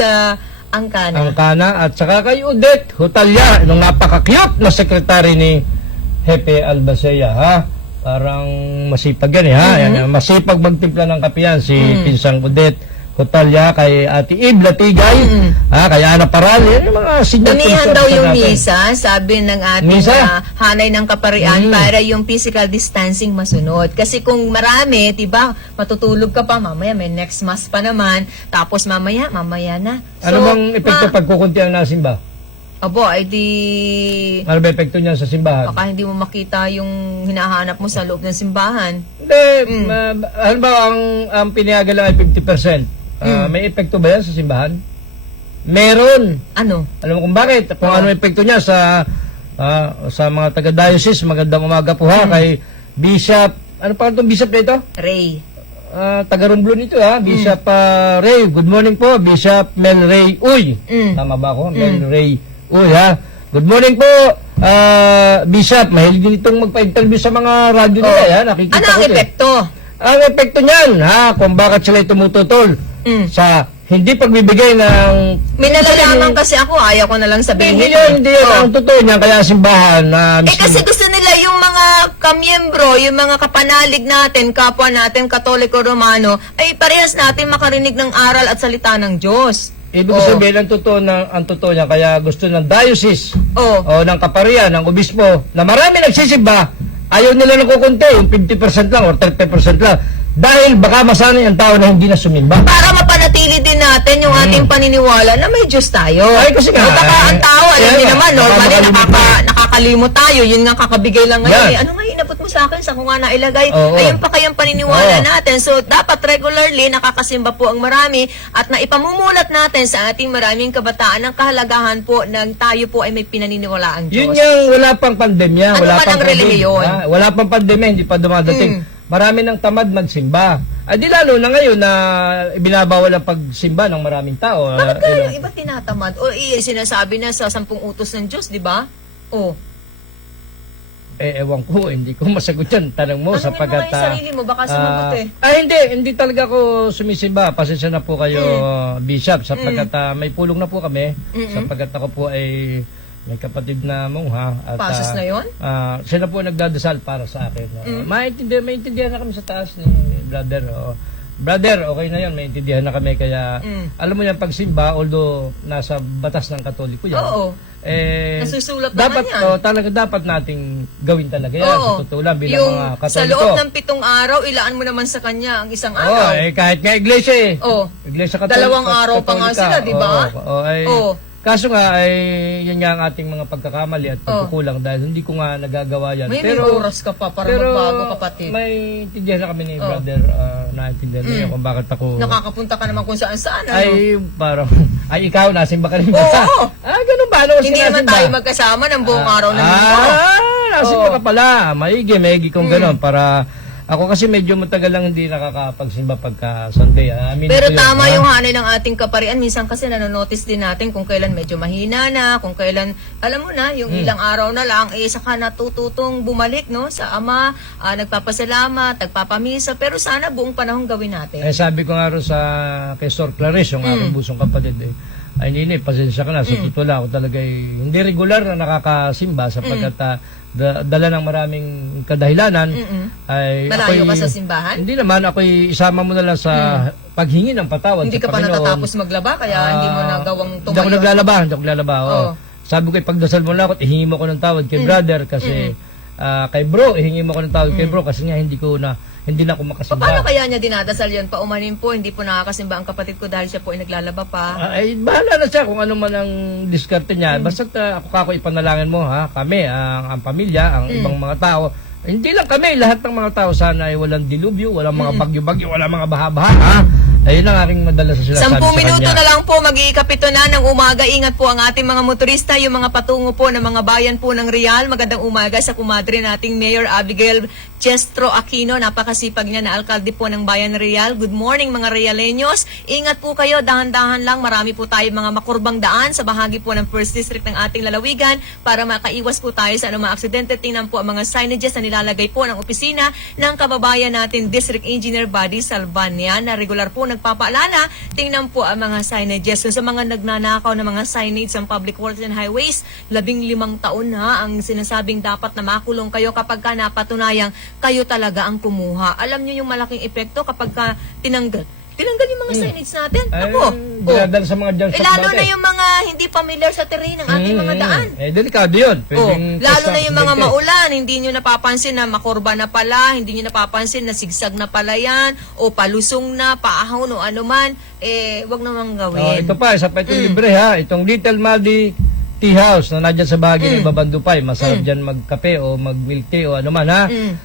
Angkana. Ang kana at saka kay Odette Hutalya, nung napaka-cute na sekretary ni Happy Albacea, ha? Parang masipag yan, ha? Yan, masipag magtimpla ng kape yan, si Pinsang Odette Hutalya, kay Ate Ib Latigay, ha? Kay Ana Paral, yan yung mga senior Damihan citizens daw yung natin. misa, sabi ng ating Misa? hanay ng kaparian para yung physical distancing masunod. Kasi kung marami, diba, matutulog ka pa, mamaya may next mass pa naman, tapos mamaya na. Ano bang epekto pag kukunti ang nasimba? Abo, ay di... Ano ba epekto niyan sa simbahan? Baka hindi mo makita yung hinahanap mo sa loob ng simbahan. Hindi, ano ba ang pinayagan lang ay 50%? May epekto ba yan sa simbahan? Meron. Ano? Alam mo kung bakit? Kung ano epekto niya sa mga taga-diocese. Magandang umaga po ha kay Bishop, ano pa itong Bishop na ito? Ray. Taga-Romblon ito ha, Bishop Ray. Good morning po, Bishop Mel Ray Uy. Tama ba ako? Mel Ray Uy ha. Good morning po, Bishop, mahilig din itong magpa-interview sa mga radyo nila, yan. Nakikita Ano ko ang ito, eh. epekto? Ang epekto niyan, kung bakit sila tumututol sa hindi pagbibigay ng... May nalalaman kasi ako, ayaw ko na lang sabihin. Hindi yun ang totoo niyan, kaya simbahan na... Kasi gusto nila yung mga kamiyembro, yung mga kapanalig natin, kapwa natin, Katoliko Romano, ay parehas natin makarinig ng aral at salita ng Diyos. Ibig sabihin, ang totoo niya, kaya gusto ng diocese o ng kaparian, ng obispo, na marami nagsisimba, ayaw nila na kukunti, yung 50% lang or 30% lang. Dahil baka masanay ang tao na hindi na sumimba. Para mapanatili din natin yung ating paniniwala na may Diyos tayo. Ay, kasi nga, O baka ang tao, alam niyo naman, normally nakakalimot nakakalimot tayo. Yun nga kakabigay lang ngayon. Yan. Ano nga inabot mo sa akin? Sa ko nga nailagay. Oo. Ayun pa kayang paniniwala Oo. natin. So, dapat regularly nakakasimba po ang marami at naipamumulat natin sa ating maraming kabataan ang kahalagahan po ng tayo po ay may pinaniniwalaang Yun Diyos. yung wala pang pandemya. Ano wala man pang ang relihiyon? Wala pang pandemya, hindi pa dumadating. Marami nang tamad magsimba. Di lalo na ngayon na ibinabawal ang pagsimba ng maraming tao. Bakit kaya yung iba tinatamad? O sinasabi na sa 10 utos ng Diyos, di ba? Ewan ko, hindi ko masagot yan. Tanong mo, Tanungin sapagkat... mo nga yung sarili mo, baka sumagot eh. Hindi talaga ako sumisimba. Pasensya na po kayo, Bishop, sapagkat may pulong na po kami. Sapagkat ako po ay may kapatid na mongha. At, Pasos na yun? Siya na po nagdadasal para sa akin. Maintindihan na kami sa taas ni brother. Brother, okay na yan, maintindihan na kami. Kaya, alam mo yan, pagsimba, although nasa batas ng Katoliko yan. Oo. Nasusulat naman dapat, yan. talaga dapat nating gawin talaga yan. Oo. Sa totoo lang, bilang Yung mga Katoliko. sa loob ng 7 araw, ilaan mo naman sa kanya ang isang araw. Kahit nga iglesia eh. Iglesia Katoliko. 2 araw pa nga sila, di ba? Kaso nga, yun nga ang ating mga pagkakamali at pagkukulang dahil hindi ko nga nagagawa yan. May oras ka pa para magbago, kapatid. May intindihan na kami ni brother, naintindihan niya kung bakit ako... Nakakapunta ka naman kung saan-saan, ano? Ay, parang, ikaw, nasimba ka rin ba? Oo. Ganun ba? Ano, Hindi naman tayo magkasama ng buong araw ng linggo. Nasimba ka pala. Maigi kung ganun para... Ako kasi medyo matagal lang hindi nakakapagsimba pagka Sunday. Pero tama yung hanay ng ating kaparian. Minsan kasi nanonotice din natin kung kailan medyo mahina na, kung kailan, alam mo na, yung ilang araw na lang, saka natututong bumalik, no? Sa Ama, nagpapasalamat, nagpapamisa, pero sana buong panahon gawin natin. Sabi ko nga rin kay Sor Clarice, yung aking busong kapatid, ay nini, pasensya ka na, sa totoo lang, ako talaga hindi regular na nakakasimba sapagkat dala ng maraming kadahilanan. Ay Malayo ka sa simbahan? Hindi naman, ako'y isama mo na lang sa paghingi ng patawad Hindi sa ka pa Panginoon. natatapos maglaba, kaya hindi mo nagawang tumayo. Hindi ako naglalaba. Sabi ko, pagdasal mo lang ako, ihingi mo ko ng tawad kay brother kasi kay bro, ihingi mo ko ng tawad kay bro kasi nga hindi na ako makasimba. Paano kaya niya dinadasal yun? Paumanin po, hindi po nakakasimba ang kapatid ko dahil siya po ay naglalaba pa. Ay, bahala na siya kung ano man ang diskarte niya. Basta ako ipanalangin mo, kami, ang pamilya, ang ibang mga tao. Hindi lang kami, lahat ng mga tao sana ay walang dilubyo, walang mga bagyo-bagyo, walang mga baha-baha. Ayun ang aking madala sa sinasabi 10 sa minuto kanya. na lang po, mag-iikapito na ng umaga. Ingat po ang ating mga motorista, yung mga patungo po ng mga bayan po ng Real. Magandang umaga sa kumadre nating Mayor Abigail Chestro Aquino. Napakasipag niya na alkalde po ng bayan Real. Good morning mga Realeños. Ingat po kayo, dahan-dahan lang. Marami po tayo mga makurbang daan sa bahagi po ng First District ng ating lalawigan para makaiwas po tayo sa anumang aksidente. Tingnan po ang mga signages na nilalagay po ng opisina ng kababayan natin District Engineer Buddy Salvania na regular po nagpapaalala. Tingnan po ang mga signages. So, sa mga nagnanakaw ng mga signage ng Public Works and Highways, 15 taon na ang sinasabing dapat na makulong kayo kapag ka napatunayang kayo talaga ang kumuha. Alam niyo yung malaking epekto kapag ka tinanggal yung mga signage natin. Dinadala sa mga junk shop Lalo natin. na yung mga hindi familiar sa terrain ng ating mga daan. Delikado yun. Lalo na yung mga maulan, hindi nyo napapansin na makurba na pala, hindi nyo napapansin na sigsag na pala yan, o palusong na, paahon, o ano man, wag namang gawin. Ito pa, isa pa itong libre itong Little Muddy Tea House na nandyan sa bahagi ng Babandupay. Masarap dyan magkape o mag-milk tea o ano man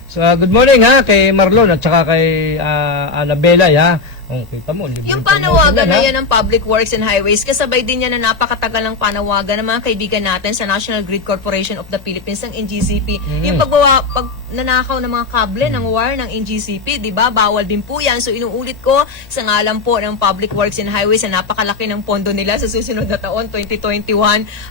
So, good morning kay Marlon at saka kay Annabella Kita mo, libre Yung promotion panawagan yan, na ha? yan ng Public Works and Highways, kasabay din yan na napakatagal ng panawagan ng mga kaibigan natin sa National Grid Corporation of the Philippines, ng NGCP. Yung pag nanakaw ng mga kable ng wire ng NGCP, di ba? Bawal din po yan. So inuulit ko sa ngalan po ng Public Works and Highways na napakalaki ng pondo nila sa susunod na taon, 2021,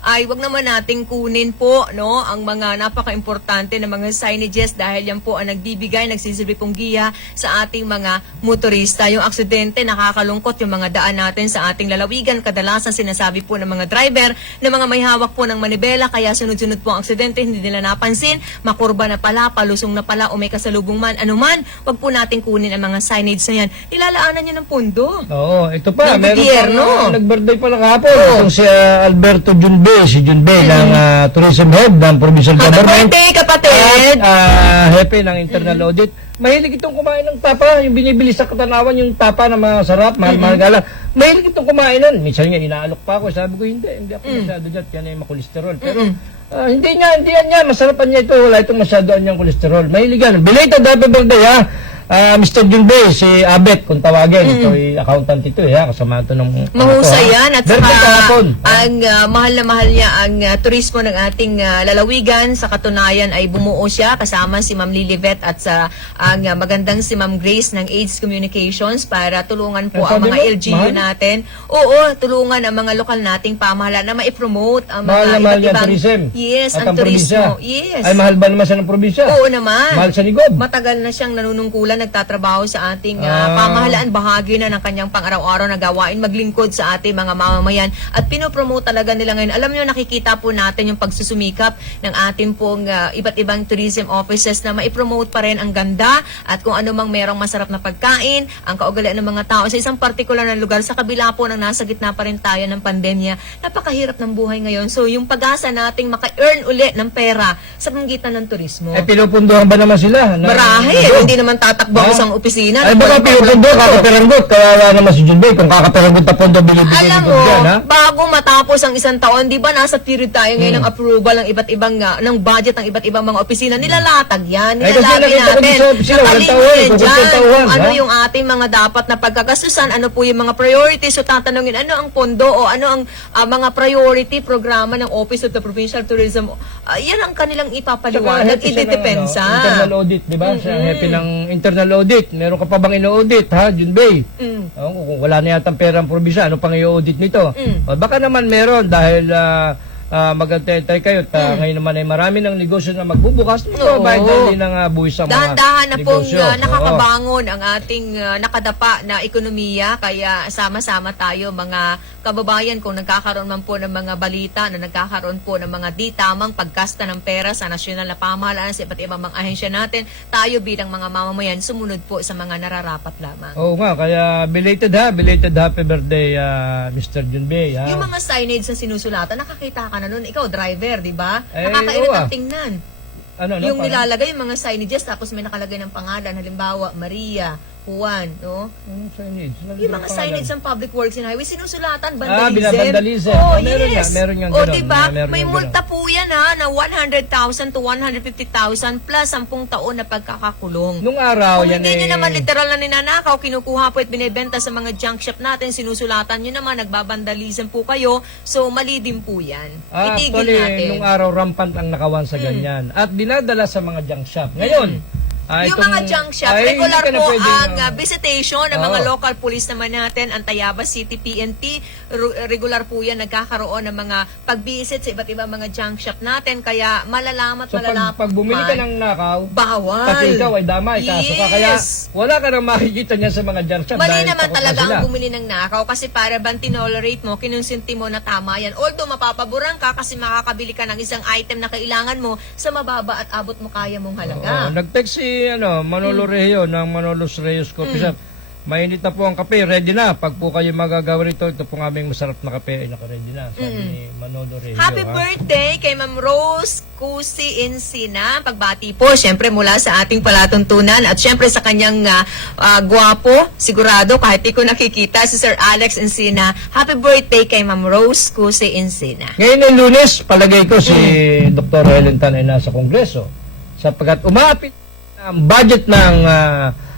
ay wag naman nating kunin po, no, ang mga napaka-importante na mga signages dahil yan po ang nagbibigay, nagsisilbi pong giya sa ating mga motorista. Yung aksidente, nakakalungkot yung mga daan natin sa ating lalawigan. Kadalasan sinasabi po ng mga driver na mga may hawak po ng manibela, kaya sunod-sunod po ang aksidente, hindi nila napansin, makurba na pala, palusong na pala, o may kasalubong man, anuman, wag po natin kunin ang mga signage na yan. Nilalaanan nyo ng pondo. Oo, ito pa, Ng meron gobyerno. pang nag-birthday pa lang hapon. Itong si Alberto Junbe, ng tourism head ng provincial Happy government. birthday, kapatid! Hepe ng internal audit. Mahilig itong kumain ng tapa, yung binibili sa Katanawan, yung tapa na masarap, mahal-mahal gala. Mahilig itong kumain nun. Minsan nga, inaalok pa ako. Sabi ko, hindi ako masyado dyan. Yan ay makolesterol. Pero, hindi yan. Masarapan niya ito. Wala itong masyado niyang kolesterol. Mahilig yan. Belated happy birthday, ha? Mr. Junbe, si Abet, kung tawagin. Ito ay accountant ito, ha? Kasama ito ng... Mahusay yan at Birthday saka kahapon. ang mahal na mahal niya ang turismo ng ating lalawigan. Sa katunayan ay bumuo siya kasama si Ma'am Lilibet at sa ang magandang si Ma'am Grace ng AIDS Communications para tulungan po ang Sabi mga mo, LGU mahal? natin. Oo, tulungan ang mga lokal nating pamahalaan na ma-promote ang Mahal na mga mahal iba't yan, ibang... tourism. Yes, At ang turismo. probinsya. Yes. Ay, mahal ba naman siya ng probinsya? Oo naman. Mahal sa Nigob. Matagal na siyang nanunungkulan, nagtatrabaho sa ating pamahalaan, bahagi na ng kanyang pang-araw-araw na gawain, maglingkod sa ating mga mamamayan at pinopromote talaga nila ngayon. Alam niyo, nakikita po natin yung pagsusumikap ng ating pong iba't ibang tourism offices na maipromote pa rin ang ganda at kung ano mang merong masarap na pagkain, ang kaugalian ng mga tao sa isang partikular na lugar sa kabila po ng nasa gitna pa rin tayo ng pandemya. Napakahirap ng buhay ngayon. So, yung pag-asa nating maka-earn ulit ng pera sa panggitan ng turismo. Ay, pinupunduhan ba naman sila? Marahil, hindi naman tatakbo ang isang opisina. Ay, baka pinupundo, kakaperanggot. Kawawa naman si Junbe. Kung kakaperanggot na pondo, bilibili Alam ko mo, dyan, ha? bago matapos ang isang taon, di ba nasa period tayo ngayon ng approval ng iba't ibang ng budget ng iba't ibang mga opisina, nilalatag yan, Ay, kasi nilalagay nakita ko natin. sa opisina, walang Nakalink tauhan, yan kukunti dyan. tauhan, Ano ha? yung ating mga dapat na pagkakasusan, ano po yung mga priorities, so tatanungin ano ang pondo o ano ang mga priority programa ng Office of the Provincial Tourism. Yan ang kanilang ipapaliwanag, Tsaka happy siya ng, idedepensa. internal audit, di ba? Siya happy ng internal audit. Meron ka pa bang ino-audit, ha, Junbe? Kung wala na yatang pera ang probinsya, ano pang i-audit nito? O, baka naman meron dahil magantay kayo. Ngayon naman ay marami ng negosyo na magbubukas. Oo. Bayad din ng buwis sa mga Dahan-dahan na pong negosyo. nakakabangon ang ating nakadapa na ekonomiya. Kaya sama-sama tayo mga kababayan kung nagkakaroon man po ng mga balita na nagkakaroon po ng mga di tamang pagkasta ng pera sa nasyonal na pamahalaan sa iba't ibang mga ahensya natin, tayo bilang mga mamamayan sumunod po sa mga nararapat lamang. Oo nga, kaya belated happy birthday, Mr. Junbe. Ha? Yung mga signage na sinusulatan, nakakita ka na nun. Ikaw, driver, di ba? Eh, Nakakainit oo, ang tingnan. Ano, Yung parang- nilalagay yung mga signages tapos may nakalagay ng pangalan, halimbawa Maria, Juan, no? Anong signage? Yung mga signage ng Public Works and Highways, sinusulatan, binabandalism. Oh, Meron yes. nga, meron nga O, ganun. diba? Meron May nga multa po yan, ha, na 100,000 to 150,000 plus 10 taon na pagkakakulong. Nung araw, Kung yan hindi nyo eh, naman literal na ninanakaw, kinukuha po at binibenta sa mga junk shop natin, sinusulatan nyo naman, nagbabandalism po kayo, so mali din po yan. Itigil actually, natin. nung araw rampant ang nakawan sa ganyan. At dinadala sa mga junk shop. Ngayon, Yung mga junk shop, ay, regular hindi ka na po pwede ang na- visitation ng mga Oo. local police naman natin, ang Tayabas City PNP, regular po yan nagkakaroon ng mga pag-visit sa iba't ibang mga junk shop natin, kaya malalamat, So, malalaman. pag bumili ka ng nakaw, bawal. pati ikaw ay damay, kaso ka. Kaya wala ka nang makikita niya sa mga junk shop. Mali dahil naman takot na talaga sila. ang bumili ng nakaw kasi para bang tinolerate mo, kinonsinti mo na tama yan. Although mapapaboran ka kasi makakabili ka ng isang item na kailangan mo sa mababa at abot mo kaya mong halaga. Nag-text si Manolo Reo ng Manolos Reyes Coffee Shop. Mainit na po ang kape, ready na. Pag po kayo magagawa rito, ito pong aming masarap na kape ay naka-ready na. Sabi ni Manolo Reo. Happy birthday kay Ma'am Rose Cusi Encina. Pagbati po, syempre mula sa ating palatuntunan at syempre sa kanyang gwapo, sigurado kahit di ko nakikita, si Sir Alex Encina. Happy birthday kay Ma'am Rose Cusi Encina. Ngayon ay Lunes, palagay ko si Dr. Helen Tan ay nasa Kongreso. Sapagkat umapit ang budget ng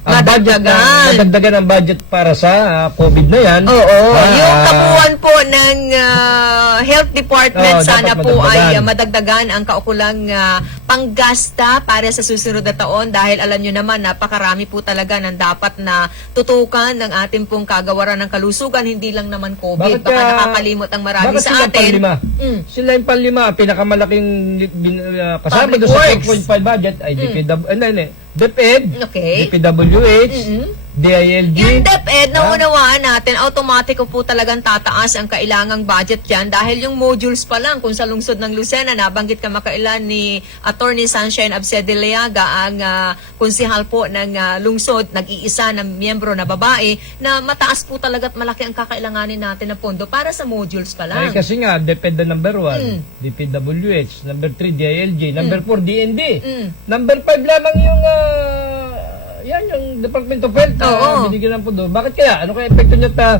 madagdagan ang budget para sa COVID na yan. Oo, yung kabuuan po ng health department Oo, sana dapat po ay madagdagan. madagdagan ang kaukulang panggasta para sa susunod na taon dahil alam nyo naman napakarami po talaga ng dapat na tutukan ng ating pong kagawaran ng kalusugan, hindi lang naman COVID. Baka nakakalimot ang marami bakit sa sila atin. panlima? Sila yung panlima, pinakamalaki kasama Public doon sa Works. 2.5 budget ay DepEd, Okay. DPWH, DILG. Yung DepEd, naunawaan natin, automatic po talagang tataas ang kailangang budget dyan dahil yung modules pa lang, kung sa lungsod ng Lucena, nabanggit ka makailan ni Attorney Sunshine Absede Leaga, ang konsihal po ng lungsod, nag-iisa ng miyembro na babae, na mataas po talaga at malaki ang kakailanganin natin na pondo para sa modules pa Ay, lang. kasi nga, DepEd na number 1, DPWH, number 3, DILG, number 4, DND, number 5 lamang yung yan yung Department of Health binigyan ng pondo. Bakit kaya? Ano kaya epekto niya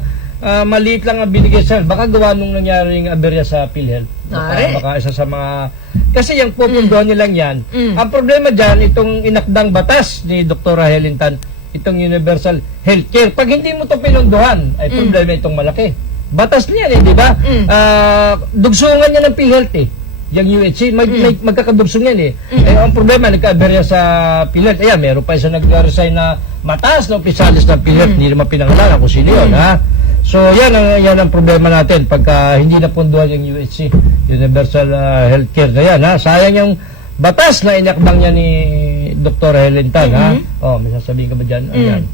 maliit lang ang binigay sa health? Baka gawa nung nangyaring aberya sa PhilHealth. Baka isa sa mga... Kasi yung pupundohan nilang yan, ang problema dyan, itong inakdang batas ni Dr. Helen Tan, itong Universal Healthcare. Pag hindi mo ito pinunduhan, ay problema itong malaki. Batas niyan di ba? Dugsungan niya ng PhilHealth yung UHC, magkakadugsong yan ang problema, nagka-aberya sa PhilHealth. Ayan, meron pa isa nag-resign na mataas na opisyalis ng PhilHealth, hindi naman pinangalanan kung sino yun, So, yan ang problema natin pagka hindi napunduhan yung UHC, Universal Healthcare na yan, Sayang yung batas na inakdang niya ni Dr. Helen Tan, may sasabihin ka ba dyan? Ayan.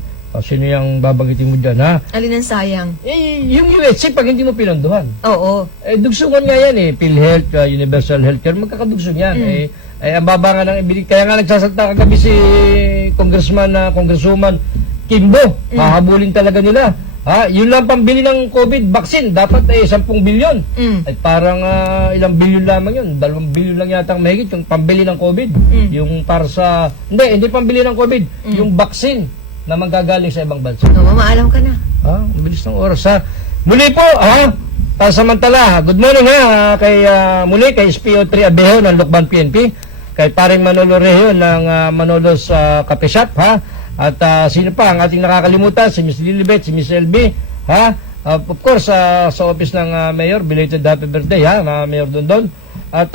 Sino yung babanggitin mo dyan, Alin ang sayang? Yung UHC, pag hindi mo pinunduhan. Oo. Dugsungan nga yan PhilHealth, Universal Healthcare, magkakadugsong yan. Ang baba nga ng ibilig. Kaya nga nagsasalta kagabi si Congresswoman Kimbo. Hahabulin talaga nila. Yun lang pambili ng COVID vaccine. Dapat 10 bilyon. Ay parang ilang bilyon lamang yun. 2 bilyon lang yata ang mahigit yung pambili ng COVID. Yung para sa... Hindi pambili ng COVID. Yung vaccine na manggagaling sa ibang bansa. Mamaalam ka na. Ang bilis ng oras, Muli po, pasamantala, good morning, muli kay SPO3 Abejo ng Lukban PNP, kay paring Manolo Rejo ng Manolos Cafe Shop, At sino pa ang ating nakakalimutan, si Miss Lilibet, si Miss LB, of course, sa office ng Mayor, belated happy birthday, Mayor Dondon. At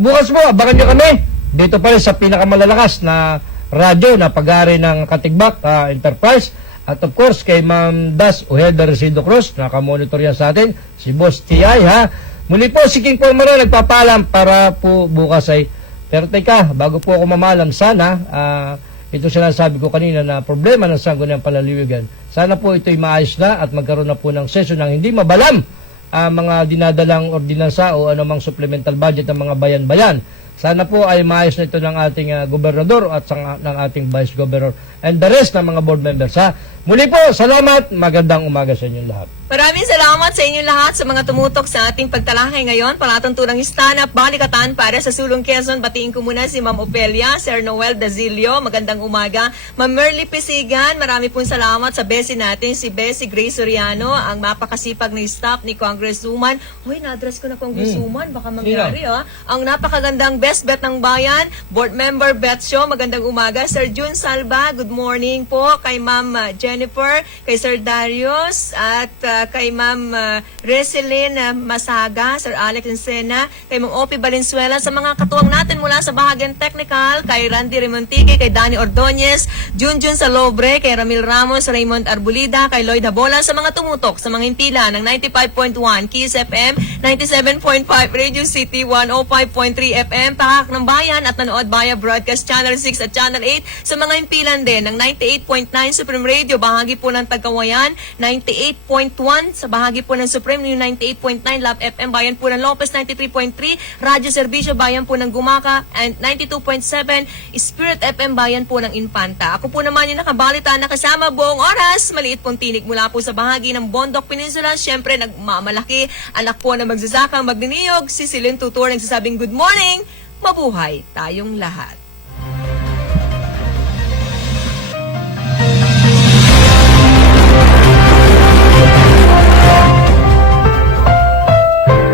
bukas mo, abangan nyo kami, dito pa rin sa pinakamalakas na radyo na pag-aari ng Katigbak Enterprise. At of course, kay Ma'am Das Ojeda Resido Cruz, nakamonitor yan sa atin, si Boss TI, Muli po, si King Formaro nagpapaalam para po bukas ay... Pero teka, bago po ako mamalam, sana, ito sinasabi ko kanina na problema ng Sangguniang Palaliwigan, sana po ito'y maayos na at magkaroon na po ng sesyon ng hindi mabalam mga dinadalang ordinansa o anumang supplemental budget ng mga bayan-bayan. Sana po ay maayos na ito ng ating gobernador at ng ating vice governor and the rest ng mga board members. Muli po, salamat. Magandang umaga sa inyong lahat. Maraming salamat sa inyong lahat sa mga tumutok sa ating pagtalakay ngayon. Palatuntunang stand-up, balikatan para sa Sulong Quezon. Batiin ko muna si Ma'am Opelia, Sir Noel Dazilio. Magandang umaga. Ma'am Merly Pisigan, marami pong salamat sa besi natin, si Bessie Grace Soriano, ang mapakasipag na staff ni Congresswoman. Hoy, na-address ko na Congresswoman. Baka mangyari, Ang napakagandang best bet ng bayan, Board Member Betsyo. Magandang umaga. Sir Jun Salva, good morning po. Kay Ma'am Jennifer, kay Sir Darius, at kay Ma'am Reseline Masaga, Sir Alex Encena, kay Ma'am Opie Valenzuela, sa mga katuwang natin mula sa bahagyang technical, kay Randy Remontique, kay Danny Ordonez, Junjun Salobre, kay Ramil Ramos, Raymond Arbulida, kay Lloyd Habola, sa mga tumutok sa mga impila ng 95.1 Kiss FM, 97.5 Radio City, 105.3 FM, Pakak ng Bayan at nanood via Broadcast Channel 6 at Channel 8, sa mga impilan din ng 98.9 Supreme Radio, bahagi po ng Tagkawayan, 98.1 sa bahagi po ng Supreme, yung 98.9 Love FM, bayan po ng Lopez, 93.3 Radyo Serbisyo, bayan po ng Gumaka, and 92.7 Spirit FM, bayan po ng Infanta. Ako po naman yung nakabalita na kasama buong oras, maliit pong tinik mula po sa bahagi ng Bondok Peninsula, syempre nagmamalaki, anak po na magsasakang magniniyog, si Celine Tutor nagsasabing good morning, mabuhay tayong lahat.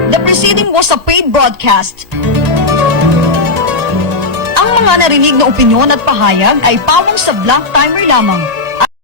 The proceeding was a paid broadcast. Ang mga mga narinig na opinyon at pahayag ay pawang sa blank timer lamang.